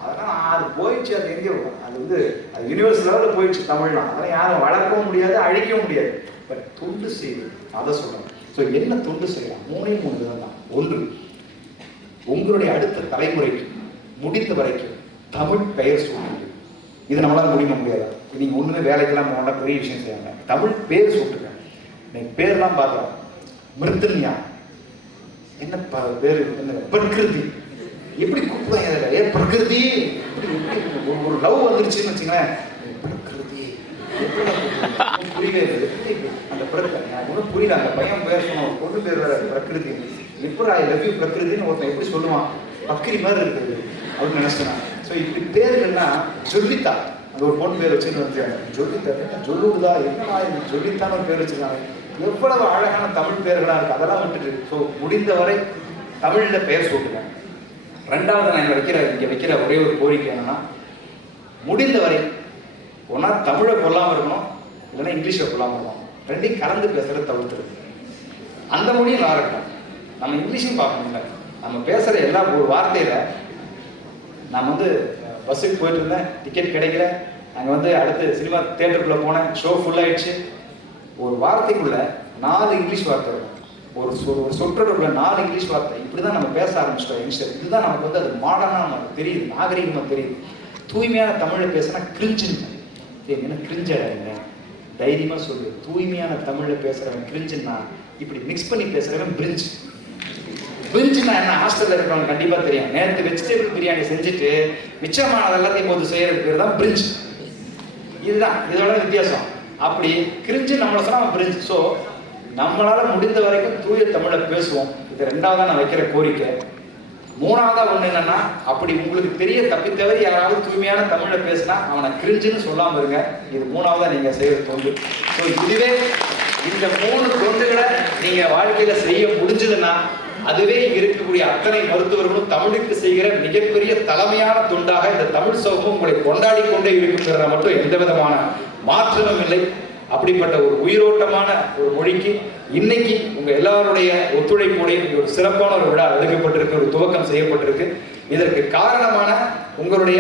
அதெல்லாம் அது போயிடுச்சு. அது எங்கே அது வந்து அது யூனிவர்ஸ் லெவலில் போயிடுச்சு தமிழ்லாம். அதெல்லாம் யாரும் வளர்க்கவும் முடியாது, அழிக்கவும் முடியாது. பட் தொண்டு செய்வது அதை சொல்கிறேன். ஸோ என்ன தொண்டு செய்யலாம்? 3 விதம் தான். ஒன்று, உங்களுடைய அடுத்த தலைமுறைக்கு முடிந்த வரைக்கும் தமிழ் பெயர் சூட்டுங்க. இது நம்மளால முடியாது. நீங்கள் ஒன்றுமே வேலைக்கெல்லாம் போனா பெரிய விஷயம் செய்யாங்க. தமிழ் பேர் சூட்டுங்க. நீங்கள் பேர்லாம் பார்த்தோம். மிருத்தன்யா என்ன பேரு, பிரகிருதி எப்படி கூப்பிடுவாங்க? அதில் ஏன் பிரகிருதி ஒரு லவ் வந்துருச்சுன்னு வச்சுங்களேன், பிரகிருதி புரியவே அந்த எனக்கு ஒன்றும் புரியல. அந்த பையன் பேர் சொன்ன ஒரு பொண்ணு பேர் வேற பிரகிருதி. எப்படி ஐ லவ் யூ பிரகிருதின்னு ஒருத்தன் எப்படி சொல்லுவான்? பக்கிரி மாதிரி இருக்குது அப்படின்னு நினைச்சேன். ஸோ இப்படி பேருன்னா ஜொல்லித்தா, அந்த ஒரு பொண்ணு பேர் வச்சுன்னு வந்துருக்காங்க. ஜொல்லித்தா ஜொல்லுதா என்னன்னா ஜொல்லித்தான ஒரு பேர் வச்சிருக்காங்க. எவ்வளவு அழகான தமிழ் பெயர்களாக இருக்குது. அதெல்லாம் விட்டுட்டு ஸோ முடிந்தவரை தமிழில் பெயர் சூட்டுங்க. 2வது நான் இங்கே வைக்கிற ஒரே ஒரு கோரிக்கை என்னன்னா, முடிந்தவரை ஒன்றா தமிழை கொள்ளாமல் இருக்கணும், இல்லைன்னா இங்கிலீஷை கொள்ளாமல் இருக்கணும். 2ஐயும் கலந்து பேசுகிறத தவிர்த்துருக்கு. அந்த மொழியும் நல்லா இருக்கணும். நம்ம இங்கிலீஷும் பார்க்கணும்ல. நம்ம பேசுகிற எல்லா ஒரு வார்த்தையில் நான் வந்து பஸ்ஸுக்கு போயிட்டு இருந்தேன், டிக்கெட் கிடைக்கல. அங்கே வந்து அடுத்து சினிமா தியேட்டருக்குள்ளே போனேன், ஷோ ஃபுல்லாகிடுச்சு. ஒரு வார்த்தைக்குள்ள 4 இங்கிலீஷ் வார்த்தை இருக்கும். ஒரு சொற்றொடருக்குள்ள 4 இங்கிலீஷ் வார்த்தை. இப்படி தான் நம்ம பேச ஆரம்பிச்சிட்டோம் யங்ஸ்டர். இதுதான் நமக்கு வந்து அது மாடர்னாக நமக்கு தெரியுது, நாகரீகமாக தெரியுது. தூய்மையான தமிழை பேசுனா கிரிஞ்சுன்னு. என்ன கிரிஞ்சடைங்க? தைரியமாக சொல்லு. தூய்மையான தமிழில் பேசுகிறவன் கிரிஞ்சுன்னா இப்படி மிக்ஸ் பண்ணி பேசுறவன் பிரிஞ்ச். பிரிஞ்சுனா என்ன, ஹாஸ்டல்ல இருக்கிறவங்க கண்டிப்பா தெரியும். நேரத்து வெஜிடபிள் பிரியாணி செஞ்சுட்டு மிச்சமானது எல்லாத்தையும் போது செய்யறது பேர் தான் பிரிஞ்ச். இதுதான் இதோட வித்தியாசம். அப்படி கிரிஞ்சு நம்மளை சொன்னா அவன் பிரிஞ்சு. ஸோ நம்மளால முடிந்த வரைக்கும் தூய தமிழை பேசுவோம். இது ரெண்டாவதா நான் வைக்கிற கோரிக்கை. மூணாவதா ஒண்ணு என்னன்னா, அப்படி உங்களுக்கு தெரிய தப்பி தவறி யாராவது தூய்மையான தமிழை பேசினா அவனை கிரிஞ்சுன்னு சொல்லாம இருங்க. இது மூணாவதா நீங்க செய்யற தொண்டு. ஸோ இதுவே இந்த 3 தொண்டுகளை நீங்க வாழ்க்கையில செய்ய முடிஞ்சதுன்னா அதுவே இங்க இருக்கக்கூடிய அத்தனை மருத்துவர்களும் தமிழுக்கு செய்கிற மிகப்பெரிய தலைமையான தொண்டாக இந்த தமிழ் சமூகம் உங்களை கொண்டாடி கொண்டே இருக்குங்கிறத மட்டும் எந்த விதமான மாற்றமும் இல்லை. அப்படிப்பட்ட ஒரு உயிரோட்டமான ஒரு மொழிக்கு இன்னைக்கு உங்க எல்லாருடைய ஒத்துழைப்போடையும் ஒரு சிறப்பான ஒரு விழா எடுக்கப்பட்டிருக்கு, ஒரு துவக்கம் செய்யப்பட்டிருக்கு. இதற்கு காரணமான உங்களுடைய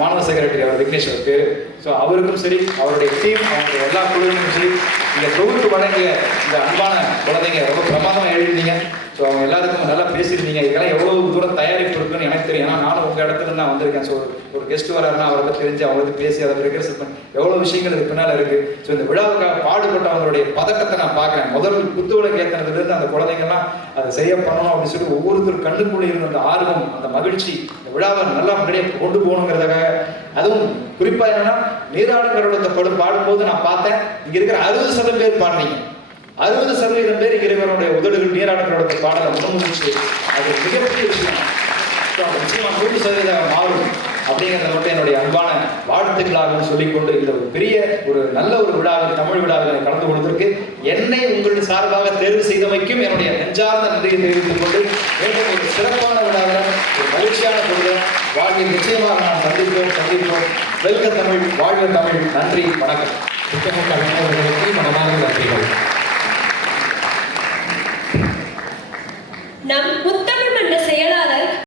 மாணவ செக்ரட்டரி அவர் விக்னேஸ்வர் பேரு. ஸோ அவருக்கும் சரி, அவருடைய டீம், அவங்களுடைய எல்லா குழுவினரும் சரி, இந்த தொகுத்து வழங்கிய இந்த அன்பான குழந்தைங்க ரொம்ப பிரமாதமாக எழுதினீங்க. ஸோ அவங்க எல்லாருக்கும் நல்லா பேசியிருந்தீங்க. இதெல்லாம் எவ்வளவு தூரம் தயாரிப்பு இருக்குன்னு எனக்கு தெரியும். ஏன்னா நானும் உங்கள் இடத்துல தான் வந்திருக்கேன். ஸோ ஒரு கெஸ்ட் வராருன்னா அவரை பற்றி தெரிஞ்சு அவங்களுக்கு பேசி அதை ரிகர்சல் பண்ணி எவ்வளோ விஷயங்கள் இதுக்கு பின்னால் இருக்குது. ஸோ இந்த விழாவுக்காக பாடுபட்ட அவங்களுடைய பதட்டத்தை நான் பார்க்குறேன். முதல் குத்துவிளக்கு ஏற்றினதுலேருந்து அந்த குழந்தைங்கள்லாம் அதை சரியா பண்ணணும் அப்படின்னு சொல்லி ஒவ்வொருத்தர் கண்ணுக்குள்ளே இருந்த அந்த ஆர்வம், அந்த மகிழ்ச்சி, இந்த விழாவை நல்லா முன்னாடியே கொண்டு போகணுங்கிறதுக்காக. அதுவும் குறிப்பா என்னன்னா, நீராடங்கரோட பாடும்போது நான் பார்த்தேன், இங்க இருக்கிற 60% பேர் பாடுறீங்க. 60% பேர் இறைவனுடைய உதடுகள் நீராடங்களோட பாடலை முன்முடிச்சு. அது மிகப்பெரிய விஷயம். நிச்சயமா 100% மாறும் அப்படிங்கிறத மட்டும் என்னுடைய அன்பான வாழ்த்துக்களாகவும் சொல்லிக்கொண்டு, இந்த ஒரு பெரிய ஒரு நல்ல ஒரு விழாவில், தமிழ் விழாவில் கலந்து கொள்வதற்கு என்னை உங்களுடைய சார்பாக தேர்வு செய்தமைக்கும் என்னுடைய நெஞ்சார்ந்த நன்றியை தெரிவித்துக் கொண்டு, மீண்டும் ஒரு சிறப்பான விழாவில் ஒரு மகிழ்ச்சியான பொழுது வாழ்வில் நிச்சயமாக நாம் சந்திப்போம். வெல்க தமிழ், வாழ்க தமிழ். நன்றி, வணக்கம். மனமார்ந்த நன்றிகள். நம்